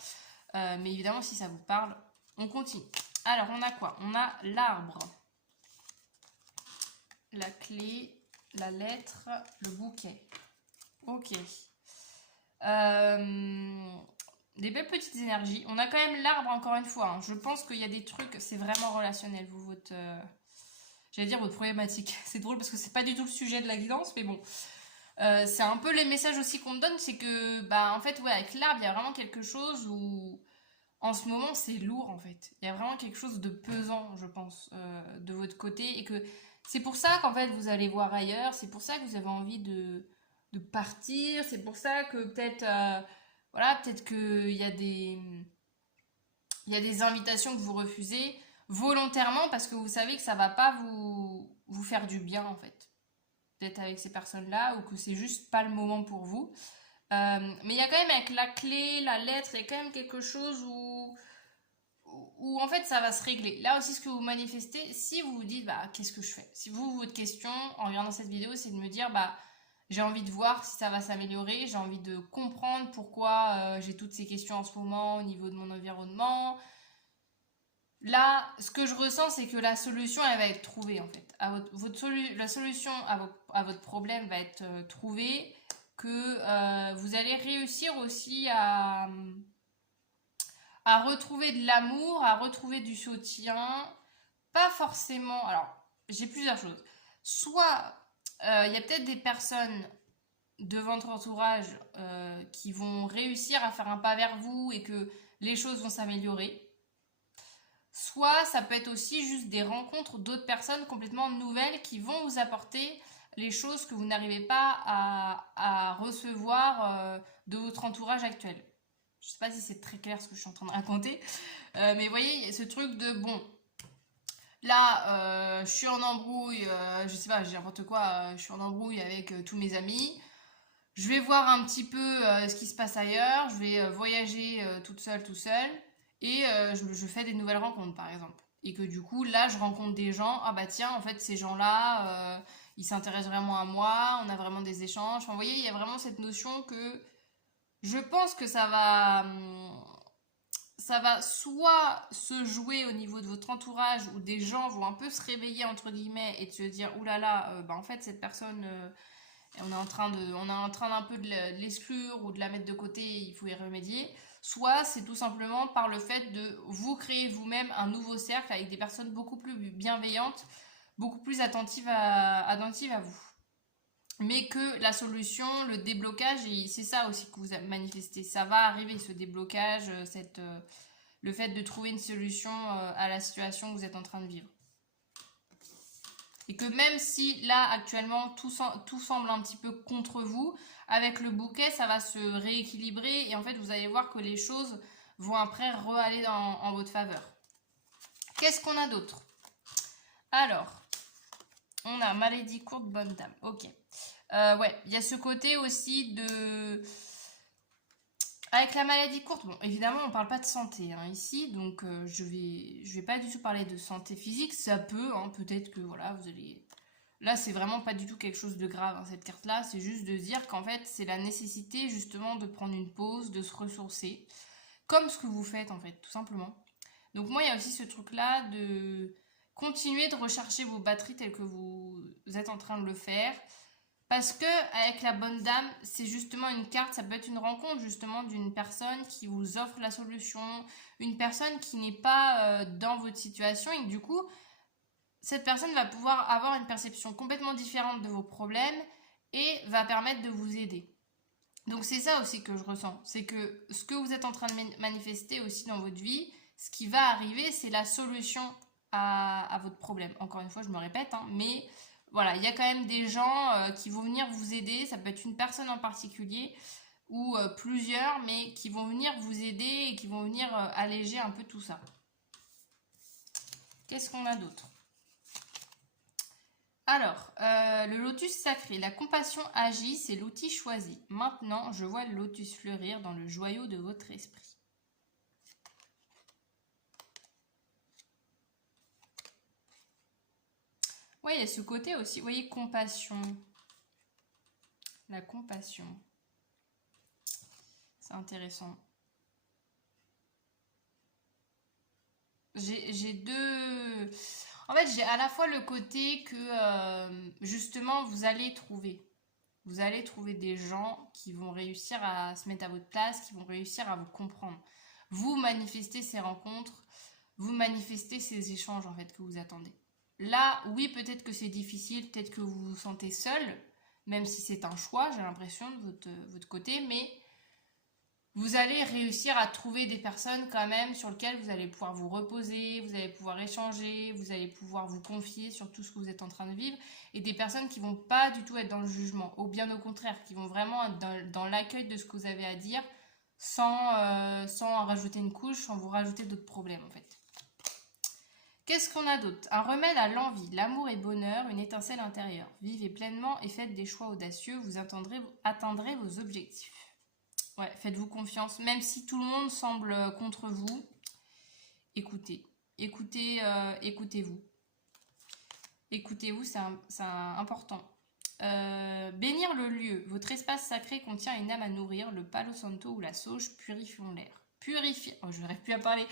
Mais évidemment, si ça vous parle, on continue. Alors, on a quoi? On a l'arbre, la clé, la lettre, le bouquet. Ok. Des belles petites énergies. On a quand même l'arbre encore une fois, hein. Je pense qu'il y a des trucs, c'est vraiment relationnel, vous, votre... j'allais dire votre problématique. C'est drôle parce que c'est pas du tout le sujet de la guidance, mais bon. C'est un peu les messages aussi qu'on me donne, c'est que, en fait, ouais, avec l'arbre, il y a vraiment quelque chose où, en ce moment, c'est lourd, en fait. Il y a vraiment quelque chose de pesant, je pense, de votre côté, et que c'est pour ça qu'en fait, vous allez voir ailleurs, c'est pour ça que vous avez envie de partir, c'est pour ça que peut-être, voilà, peut-être qu'il y a des invitations que vous refusez volontairement parce que vous savez que ça va pas vous faire du bien, en fait d'être avec ces personnes-là ou que c'est juste pas le moment pour vous. Mais il y a quand même avec la clé, la lettre, il y a quand même quelque chose où en fait ça va se régler. Là aussi ce que vous manifestez, si vous vous dites qu'est-ce que je fais? Si vous, votre question en regardant cette vidéo, c'est de me dire j'ai envie de voir si ça va s'améliorer, j'ai envie de comprendre pourquoi j'ai toutes ces questions en ce moment au niveau de mon environnement. Là, ce que je ressens, c'est que la solution, elle va être trouvée en fait. La solution à votre problème va être trouvée, que vous allez réussir aussi à retrouver de l'amour, à retrouver du soutien. Pas forcément. Alors, j'ai plusieurs choses. Soit il y a peut-être des personnes de votre entourage qui vont réussir à faire un pas vers vous et que les choses vont s'améliorer. Soit ça peut être aussi juste des rencontres d'autres personnes complètement nouvelles qui vont vous apporter les choses que vous n'arrivez pas à recevoir de votre entourage actuel. Je sais pas si c'est très clair ce que je suis en train de raconter, mais vous voyez, il y a ce truc de bon, là je suis en embrouille, je sais pas, j'ai n'importe quoi, je suis en embrouille avec tous mes amis. Je vais voir un petit peu ce qui se passe ailleurs, je vais voyager toute seule, tout seul, et je fais des nouvelles rencontres par exemple. Et que du coup, là, je rencontre des gens, ah bah tiens, en fait, ces gens-là, ils s'intéressent vraiment à moi, on a vraiment des échanges. Enfin, vous voyez, il y a vraiment cette notion que je pense que ça va soit se jouer au niveau de votre entourage où des gens vont un peu se réveiller entre guillemets et de se dire oulala, en fait, cette personne et on est en train d'un peu de l'exclure ou de la mettre de côté, il faut y remédier. Soit c'est tout simplement par le fait de vous créer vous-même un nouveau cercle avec des personnes beaucoup plus bienveillantes, beaucoup plus attentives à vous. Mais que la solution, le déblocage, et c'est ça aussi que vous manifestez. Ça va arriver, ce déblocage, le fait de trouver une solution à la situation que vous êtes en train de vivre. Et que même si là actuellement tout semble un petit peu contre vous, avec le bouquet ça va se rééquilibrer et en fait vous allez voir que les choses vont après re-aller en votre faveur. Qu'est-ce qu'on a d'autre? Alors, on a maladie courte, bonne dame. Ok. Ouais, il y a ce côté aussi de... Avec la maladie courte, bon, évidemment, on parle pas de santé hein, ici, donc je vais pas du tout parler de santé physique. Ça peut, hein, peut-être que voilà, vous allez. Là, c'est vraiment pas du tout quelque chose de grave, hein, cette carte-là. C'est juste de dire qu'en fait, c'est la nécessité justement de prendre une pause, de se ressourcer, comme ce que vous faites en fait, tout simplement. Donc moi, il y a aussi ce truc-là de continuer de recharger vos batteries telles que vous êtes en train de le faire. Parce que avec la bonne dame, c'est justement une carte, ça peut être une rencontre justement d'une personne qui vous offre la solution, une personne qui n'est pas dans votre situation et que du coup, cette personne va pouvoir avoir une perception complètement différente de vos problèmes et va permettre de vous aider. Donc c'est ça aussi que je ressens, c'est que ce que vous êtes en train de manifester aussi dans votre vie, ce qui va arriver, c'est la solution à votre problème. Encore une fois, je me répète, hein, mais voilà, il y a quand même des gens qui vont venir vous aider. Ça peut être une personne en particulier ou plusieurs, mais qui vont venir vous aider et qui vont venir alléger un peu tout ça. Qu'est-ce qu'on a d'autre? Alors, le lotus sacré, la compassion agit, c'est l'outil choisi. Maintenant, je vois le lotus fleurir dans le joyau de votre esprit. Oui, il y a ce côté aussi, vous voyez, compassion. La compassion. C'est intéressant. J'ai deux... En fait, j'ai à la fois le côté que, justement, vous allez trouver. Vous allez trouver des gens qui vont réussir à se mettre à votre place, qui vont réussir à vous comprendre. Vous manifestez ces rencontres, vous manifestez ces échanges, en fait, que vous attendez. Là, oui, peut-être que c'est difficile, peut-être que vous vous sentez seul, même si c'est un choix, j'ai l'impression, de votre côté, mais vous allez réussir à trouver des personnes quand même sur lesquelles vous allez pouvoir vous reposer, vous allez pouvoir échanger, vous allez pouvoir vous confier sur tout ce que vous êtes en train de vivre, et des personnes qui vont pas du tout être dans le jugement, ou bien au contraire, qui vont vraiment être dans l'accueil de ce que vous avez à dire, sans en rajouter une couche, sans vous rajouter d'autres problèmes en fait. Qu'est-ce qu'on a d'autre? Un remède à l'envie, l'amour et bonheur, une étincelle intérieure. Vivez pleinement et faites des choix audacieux, vous atteindrez vos objectifs. Ouais, faites-vous confiance, même si tout le monde semble contre vous. Écoutez, écoutez-vous. Écoutez-vous, c'est important. Bénir le lieu. Votre espace sacré contient une âme à nourrir. Le palo santo ou la sauge purifieront l'air. Oh, je n'arrive plus à parler.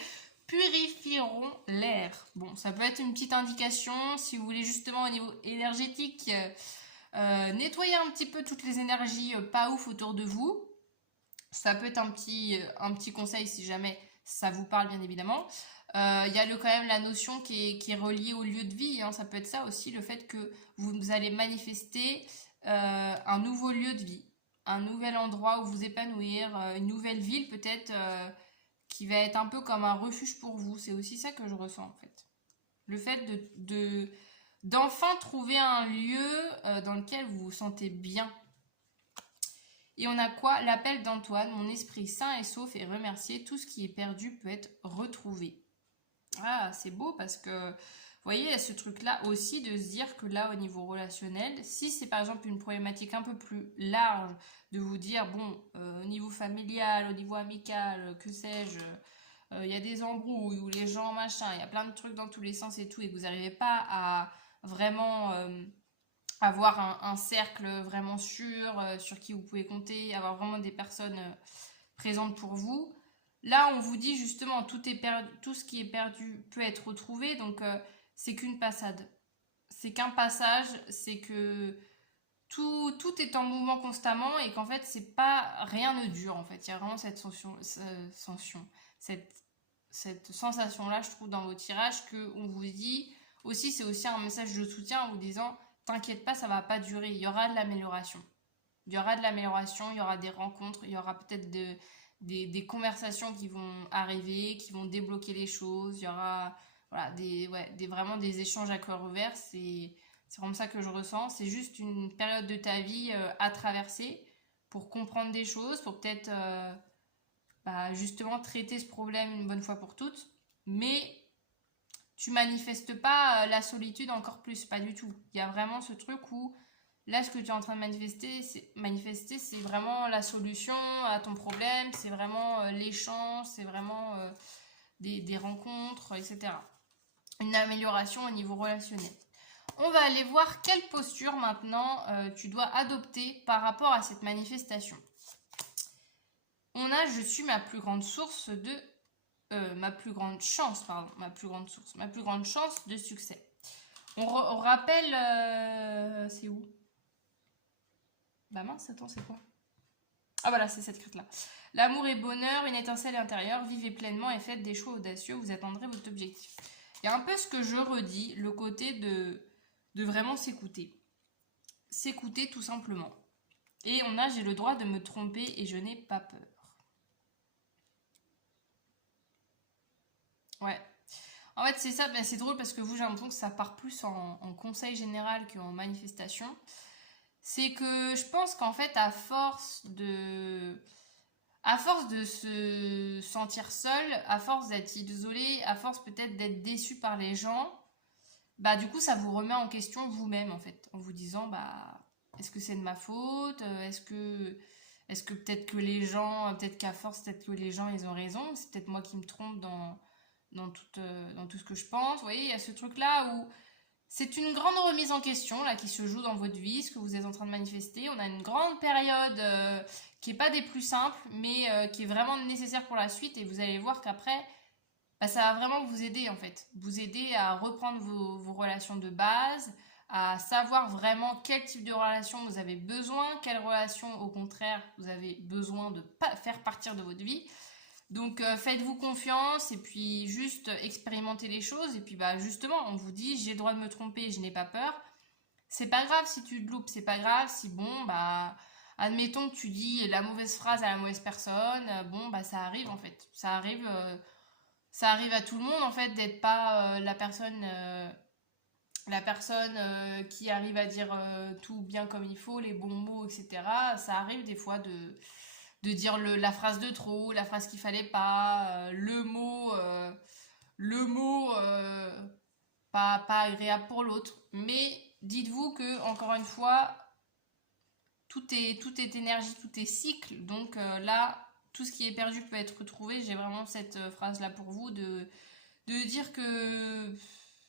Purifieront l'air. Bon, ça peut être une petite indication si vous voulez justement au niveau énergétique nettoyer un petit peu toutes les énergies pas ouf autour de vous. Ça peut être un petit conseil si jamais ça vous parle, bien évidemment. Il y a quand même la notion qui est reliée au lieu de vie, hein. Ça peut être ça aussi, le fait que vous allez manifester un nouveau lieu de vie, un nouvel endroit où vous épanouir, une nouvelle ville peut-être qui va être un peu comme un refuge pour vous. C'est aussi ça que je ressens en fait. Le fait d'enfin trouver un lieu dans lequel vous vous sentez bien. Et on a quoi? L'appel d'Antoine, mon esprit sain et sauf est remercié, tout ce qui est perdu peut être retrouvé. Ah, c'est beau parce que, vous voyez, il y a ce truc-là aussi de se dire que là, au niveau relationnel, si c'est par exemple une problématique un peu plus large, de vous dire, bon, au niveau familial, au niveau amical, que sais-je, il y a des embrouilles ou les gens, machin, il y a plein de trucs dans tous les sens et tout, et que vous n'arrivez pas à vraiment... avoir un cercle vraiment sûr, sur qui vous pouvez compter, avoir vraiment des personnes présentes pour vous. Là, on vous dit justement, tout ce qui est perdu peut être retrouvé, donc c'est qu'une passade. C'est qu'un passage, c'est que tout est en mouvement constamment et qu'en fait, c'est pas, rien ne dure en fait. Il y a vraiment cette cette sensation-là, je trouve, dans vos tirages, qu'on vous dit aussi, c'est aussi un message de soutien en vous disant t'inquiète pas, ça va pas durer, il y aura de l'amélioration. Il y aura de l'amélioration, il y aura des rencontres, il y aura peut-être des conversations qui vont arriver, qui vont débloquer les choses, il y aura voilà, vraiment des échanges à cœur ouvert, c'est vraiment ça que je ressens. C'est juste une période de ta vie à traverser pour comprendre des choses, pour peut-être justement traiter ce problème une bonne fois pour toutes, mais tu manifestes pas la solitude encore plus, pas du tout. Il y a vraiment ce truc où là, ce que tu es en train de manifester, c'est vraiment la solution à ton problème, c'est vraiment l'échange, c'est vraiment des rencontres, etc. Une amélioration au niveau relationnel. On va aller voir quelle posture maintenant tu dois adopter par rapport à cette manifestation. On a je suis ma plus grande source de ma plus grande chance de succès. On rappelle, c'est où? Bah mince, attends, c'est quoi? Ah voilà, c'est cette carte-là. L'amour et bonheur, une étincelle intérieure, vivez pleinement et faites des choix audacieux, vous atteindrez votre objectif. Il y a un peu ce que je redis, le côté de vraiment s'écouter. S'écouter tout simplement. Et j'ai le droit de me tromper et je n'ai pas peur. Ouais. En fait, c'est ça, ben, c'est drôle parce que vous, j'ai l'impression que ça part plus en conseil général qu'en manifestation. C'est que je pense qu'en fait, à force de se sentir seul, à force d'être isolé, à force peut-être d'être déçu par les gens, bah du coup, ça vous remet en question vous-même, en fait, en vous disant, bah, est-ce que c'est de ma faute? Est-ce que peut-être que les gens, peut-être qu'à force, peut-être que les gens, ils ont raison, c'est peut-être moi qui me trompe dans tout ce que je pense. Vous voyez, il y a ce truc-là où c'est une grande remise en question là qui se joue dans votre vie, ce que vous êtes en train de manifester. On a une grande période qui est pas des plus simples, mais qui est vraiment nécessaire pour la suite. Et vous allez voir qu'après, bah, ça va vraiment vous aider en fait. Vous aider à reprendre vos relations de base, à savoir vraiment quel type de relation vous avez besoin, quelle relation au contraire vous avez besoin de pas faire partir de votre vie. Donc faites-vous confiance et puis juste expérimentez les choses et puis bah justement on vous dit j'ai le droit de me tromper, je n'ai pas peur. C'est pas grave si tu te loupes, c'est pas grave si bon bah admettons que tu dis la mauvaise phrase à la mauvaise personne, bon bah ça arrive en fait. Ça arrive à tout le monde en fait d'être pas la personne qui arrive à dire tout bien comme il faut, les bons mots, etc. Ça arrive des fois de dire la phrase de trop, la phrase qu'il fallait pas, le mot pas agréable pour l'autre. Mais dites-vous que, encore une fois, tout est énergie, tout est cycle. Donc là, tout ce qui est perdu peut être retrouvé. J'ai vraiment cette phrase-là pour vous de dire que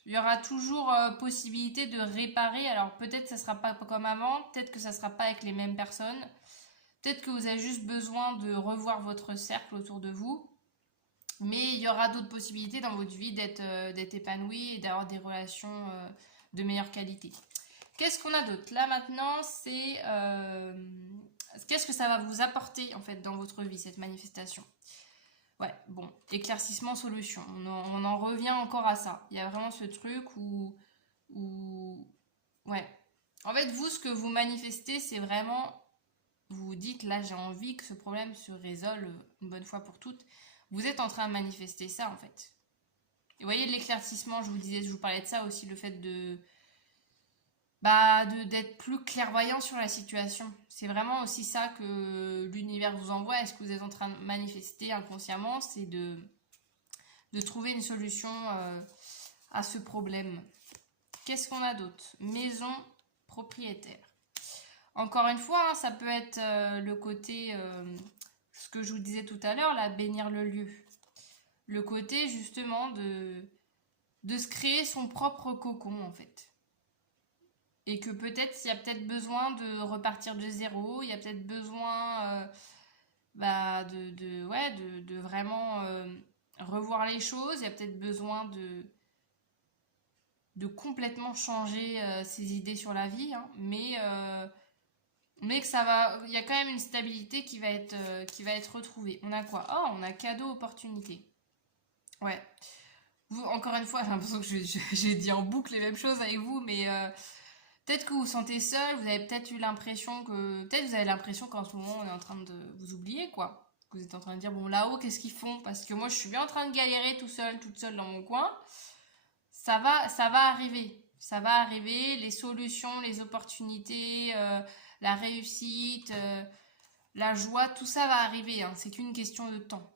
il y aura toujours possibilité de réparer. Alors peut-être que ça sera pas comme avant, peut-être que ça sera pas avec les mêmes personnes. Peut-être que vous avez juste besoin de revoir votre cercle autour de vous, mais il y aura d'autres possibilités dans votre vie d'être épanoui et d'avoir des relations de meilleure qualité. Qu'est-ce qu'on a d'autre? Là maintenant, c'est qu'est-ce que ça va vous apporter en fait dans votre vie, cette manifestation? Ouais, bon, éclaircissement, solution. On en revient encore à ça. Il y a vraiment ce truc où ouais. En fait, vous, ce que vous manifestez, c'est vraiment vous vous dites là j'ai envie que ce problème se résolve une bonne fois pour toutes, vous êtes en train de manifester ça en fait. Et vous voyez l'éclaircissement, je vous parlais de ça aussi, le fait d'être plus clairvoyant sur la situation. C'est vraiment aussi ça que l'univers vous envoie. Est-ce que vous êtes en train de manifester inconsciemment? C'est de trouver une solution à ce problème. Qu'est-ce qu'on a d'autre? Maison propriétaire. Encore une fois, hein, ça peut être le côté, ce que je vous disais tout à l'heure, là, bénir le lieu. Le côté justement de se créer son propre cocon en fait. Et que peut-être, il y a peut-être besoin de repartir de zéro, il y a peut-être besoin de vraiment revoir les choses, il y a peut-être besoin de complètement changer ses idées sur la vie, hein, mais que ça va, il y a quand même une stabilité qui va être retrouvée. On a quoi? Oh, on a cadeau opportunité. Ouais. Vous, encore une fois, j'ai l'impression que j'ai dit en boucle les mêmes choses avec vous, mais peut-être que vous vous sentez seul, vous avez peut-être eu l'impression que, peut-être vous avez l'impression qu'en ce moment on est en train de vous oublier, quoi. Vous êtes en train de dire, bon là-haut, qu'est-ce qu'ils font? Parce que moi je suis bien en train de galérer tout seul, toute seule dans mon coin. Ça va arriver. Ça va arriver, les solutions, les opportunités, la réussite, la joie, tout ça va arriver, hein. C'est qu'une question de temps.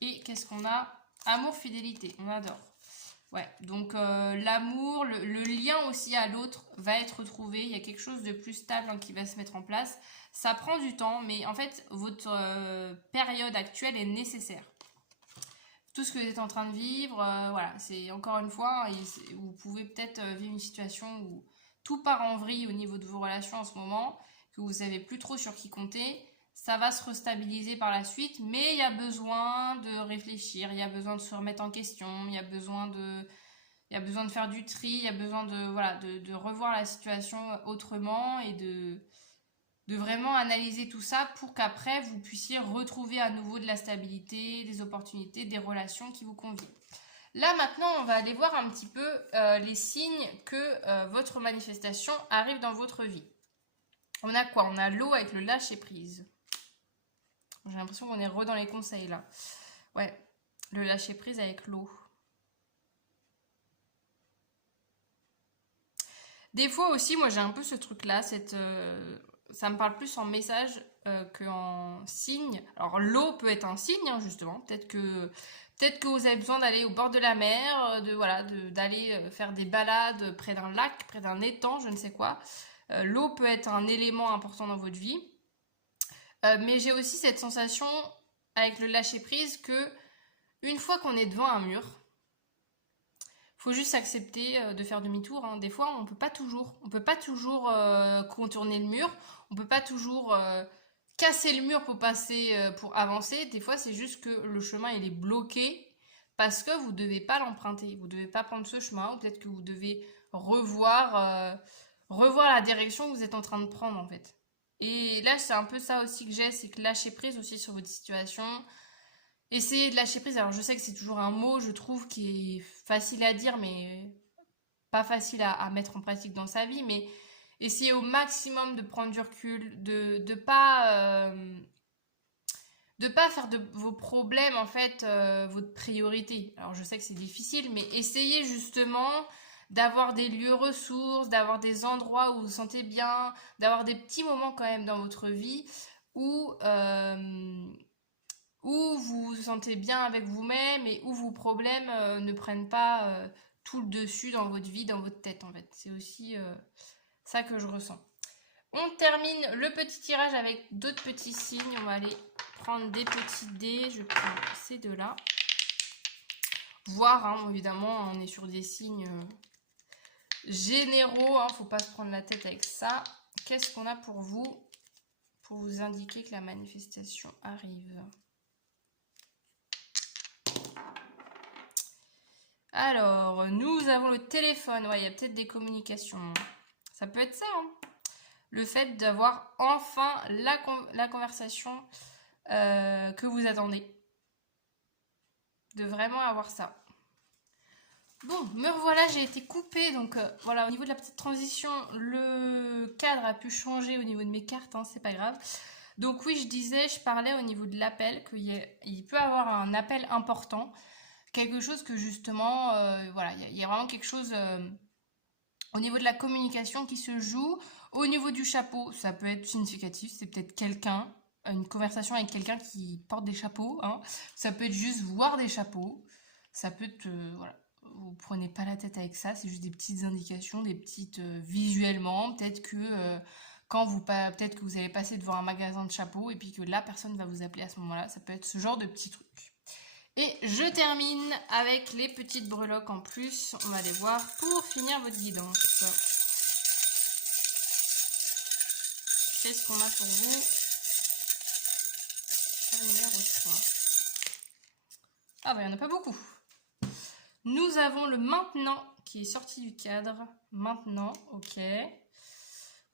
Et qu'est-ce qu'on a? Amour, fidélité, on adore. Ouais, donc l'amour, le lien aussi à l'autre va être retrouvé. Il y a quelque chose de plus stable hein, qui va se mettre en place. Ça prend du temps, mais en fait, votre période actuelle est nécessaire. Tout ce que vous êtes en train de vivre, voilà, c'est encore une fois, vous pouvez peut-être vivre une situation où tout part en vrille au niveau de vos relations en ce moment, que vous savez plus trop sur qui compter. Ça va se restabiliser par la suite, mais il y a besoin de réfléchir, il y a besoin de se remettre en question, il y a besoin de faire du tri, il y a besoin de revoir la situation autrement et de vraiment analyser tout ça pour qu'après vous puissiez retrouver à nouveau de la stabilité, des opportunités, des relations qui vous conviennent. Là maintenant on va aller voir un petit peu les signes que votre manifestation arrive dans votre vie. On a quoi? On a l'eau avec le lâcher prise. J'ai l'impression qu'on est dans les conseils là. Ouais, le lâcher prise avec l'eau. Des fois aussi, moi j'ai un peu ce truc-là, ça me parle plus en message qu'en signe. Alors l'eau peut être un signe, hein, justement. Peut-être que vous avez besoin d'aller au bord de la mer, d'aller faire des balades près d'un lac, près d'un étang, je ne sais quoi. L'eau peut être un élément important dans votre vie. Mais j'ai aussi cette sensation avec le lâcher prise que une fois qu'on est devant un mur, faut juste accepter de faire demi-tour, hein. Des fois, on peut pas toujours contourner le mur, on peut pas toujours casser le mur pour passer, pour avancer. Des fois, c'est juste que le chemin il est bloqué parce que vous devez pas l'emprunter, vous devez pas prendre ce chemin, ou peut-être que vous devez revoir la direction que vous êtes en train de prendre en fait. Et là, c'est un peu ça aussi que j'ai, c'est que lâcher prise aussi sur votre situation. Essayer de lâcher prise, alors je sais que c'est toujours un mot, je trouve, qui est facile à dire, mais pas facile à mettre en pratique dans sa vie, mais essayer au maximum de prendre du recul, de pas faire de vos problèmes, en fait, votre priorité. Alors je sais que c'est difficile, mais essayez justement d'avoir des lieux ressources, d'avoir des endroits où vous vous sentez bien, d'avoir des petits moments quand même dans votre vie où... où vous vous sentez bien avec vous-même et où vos problèmes ne prennent pas tout le dessus dans votre vie, dans votre tête en fait. C'est aussi ça que je ressens. On termine le petit tirage avec d'autres petits signes. On va aller prendre des petits dés. Je prends ces deux-là. Voir, hein, évidemment, on est sur des signes généraux. Hein, faut pas se prendre la tête avec ça. Qu'est-ce qu'on a pour vous indiquer que la manifestation arrive? Alors, nous avons le téléphone. Ouais, il y a peut-être des communications. Ça peut être ça, hein. Le fait d'avoir enfin la conversation que vous attendez. De vraiment avoir ça. Bon, me revoilà, j'ai été coupée. Donc, voilà, au niveau de la petite transition, le cadre a pu changer au niveau de mes cartes. Hein, c'est pas grave. Donc, oui, je parlais au niveau de l'appel, qu'il peut y avoir un appel important. Quelque chose que justement, voilà, il y a vraiment quelque chose au niveau de la communication qui se joue. Au niveau du chapeau, ça peut être significatif, c'est peut-être quelqu'un, une conversation avec quelqu'un qui porte des chapeaux, hein. Ça peut être juste voir des chapeaux, ça peut être, voilà, vous prenez pas la tête avec ça, c'est juste des petites indications, des petites visuellement, peut-être que peut-être que vous allez passer devant un magasin de chapeaux et puis que la personne va vous appeler à ce moment-là, ça peut être ce genre de petits trucs. Et je termine avec les petites breloques en plus. On va les voir pour finir votre guidance. Qu'est-ce qu'on a pour vous? Numéro 3. Ah bah il n'y en a pas beaucoup. Nous avons le maintenant qui est sorti du cadre. Maintenant, ok.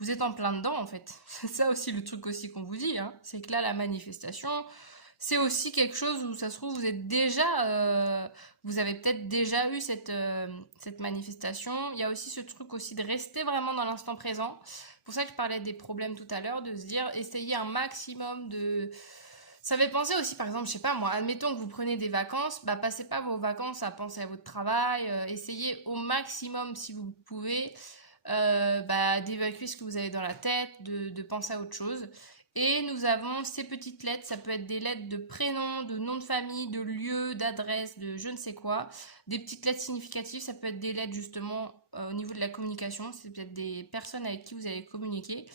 Vous êtes en plein dedans en fait. C'est ça aussi le truc aussi qu'on vous dit. Hein. C'est que là la manifestation... C'est aussi quelque chose où ça se trouve, vous avez peut-être déjà eu cette manifestation. Il y a aussi ce truc aussi de rester vraiment dans l'instant présent. C'est pour ça que je parlais des problèmes tout à l'heure, de se dire, essayez un maximum de... Ça fait penser aussi, par exemple, je sais pas moi, admettons que vous prenez des vacances, bah passez pas vos vacances à penser à votre travail, essayez au maximum, si vous pouvez, d'évacuer ce que vous avez dans la tête, de penser à autre chose. Et nous avons ces petites lettres, ça peut être des lettres de prénom, de nom de famille, de lieu, d'adresse, de je ne sais quoi. Des petites lettres significatives, ça peut être des lettres justement au niveau de la communication, c'est peut-être des personnes avec qui vous allez communiquer.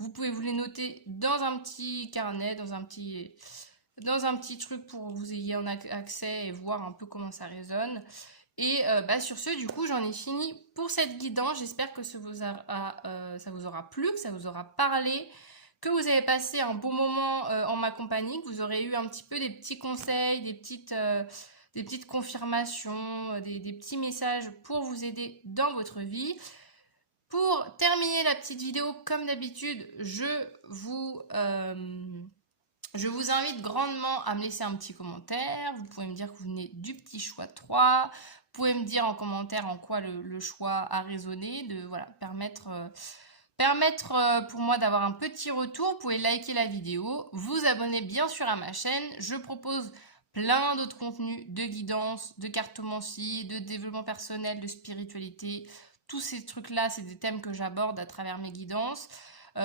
Vous pouvez vous les noter dans un petit carnet, dans un petit truc pour que vous ayez en accès et voir un peu comment ça résonne. Et sur ce, du coup, j'en ai fini pour cette guidance. J'espère que ça vous aura plu, que ça vous aura parlé, que vous avez passé un bon moment en ma compagnie, que vous aurez eu un petit peu des petits conseils, des petites confirmations, des petits messages pour vous aider dans votre vie. Pour terminer la petite vidéo, comme d'habitude, je vous invite grandement à me laisser un petit commentaire. Vous pouvez me dire que vous venez du petit choix 3. Vous pouvez me dire en commentaire en quoi le choix a résonné, de voilà, permettre pour moi d'avoir un petit retour. Vous pouvez liker la vidéo, vous abonner bien sûr à ma chaîne. Je propose plein d'autres contenus de guidance, de cartomancie, de développement personnel, de spiritualité, tous ces trucs-là, c'est des thèmes que j'aborde à travers mes guidances.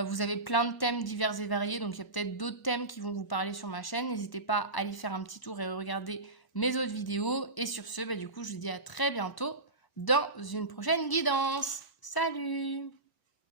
Vous avez plein de thèmes divers et variés, donc il y a peut-être d'autres thèmes qui vont vous parler sur ma chaîne. N'hésitez pas à aller faire un petit tour et regarder mes autres vidéos. Et sur ce, du coup, je vous dis à très bientôt dans une prochaine guidance. Salut!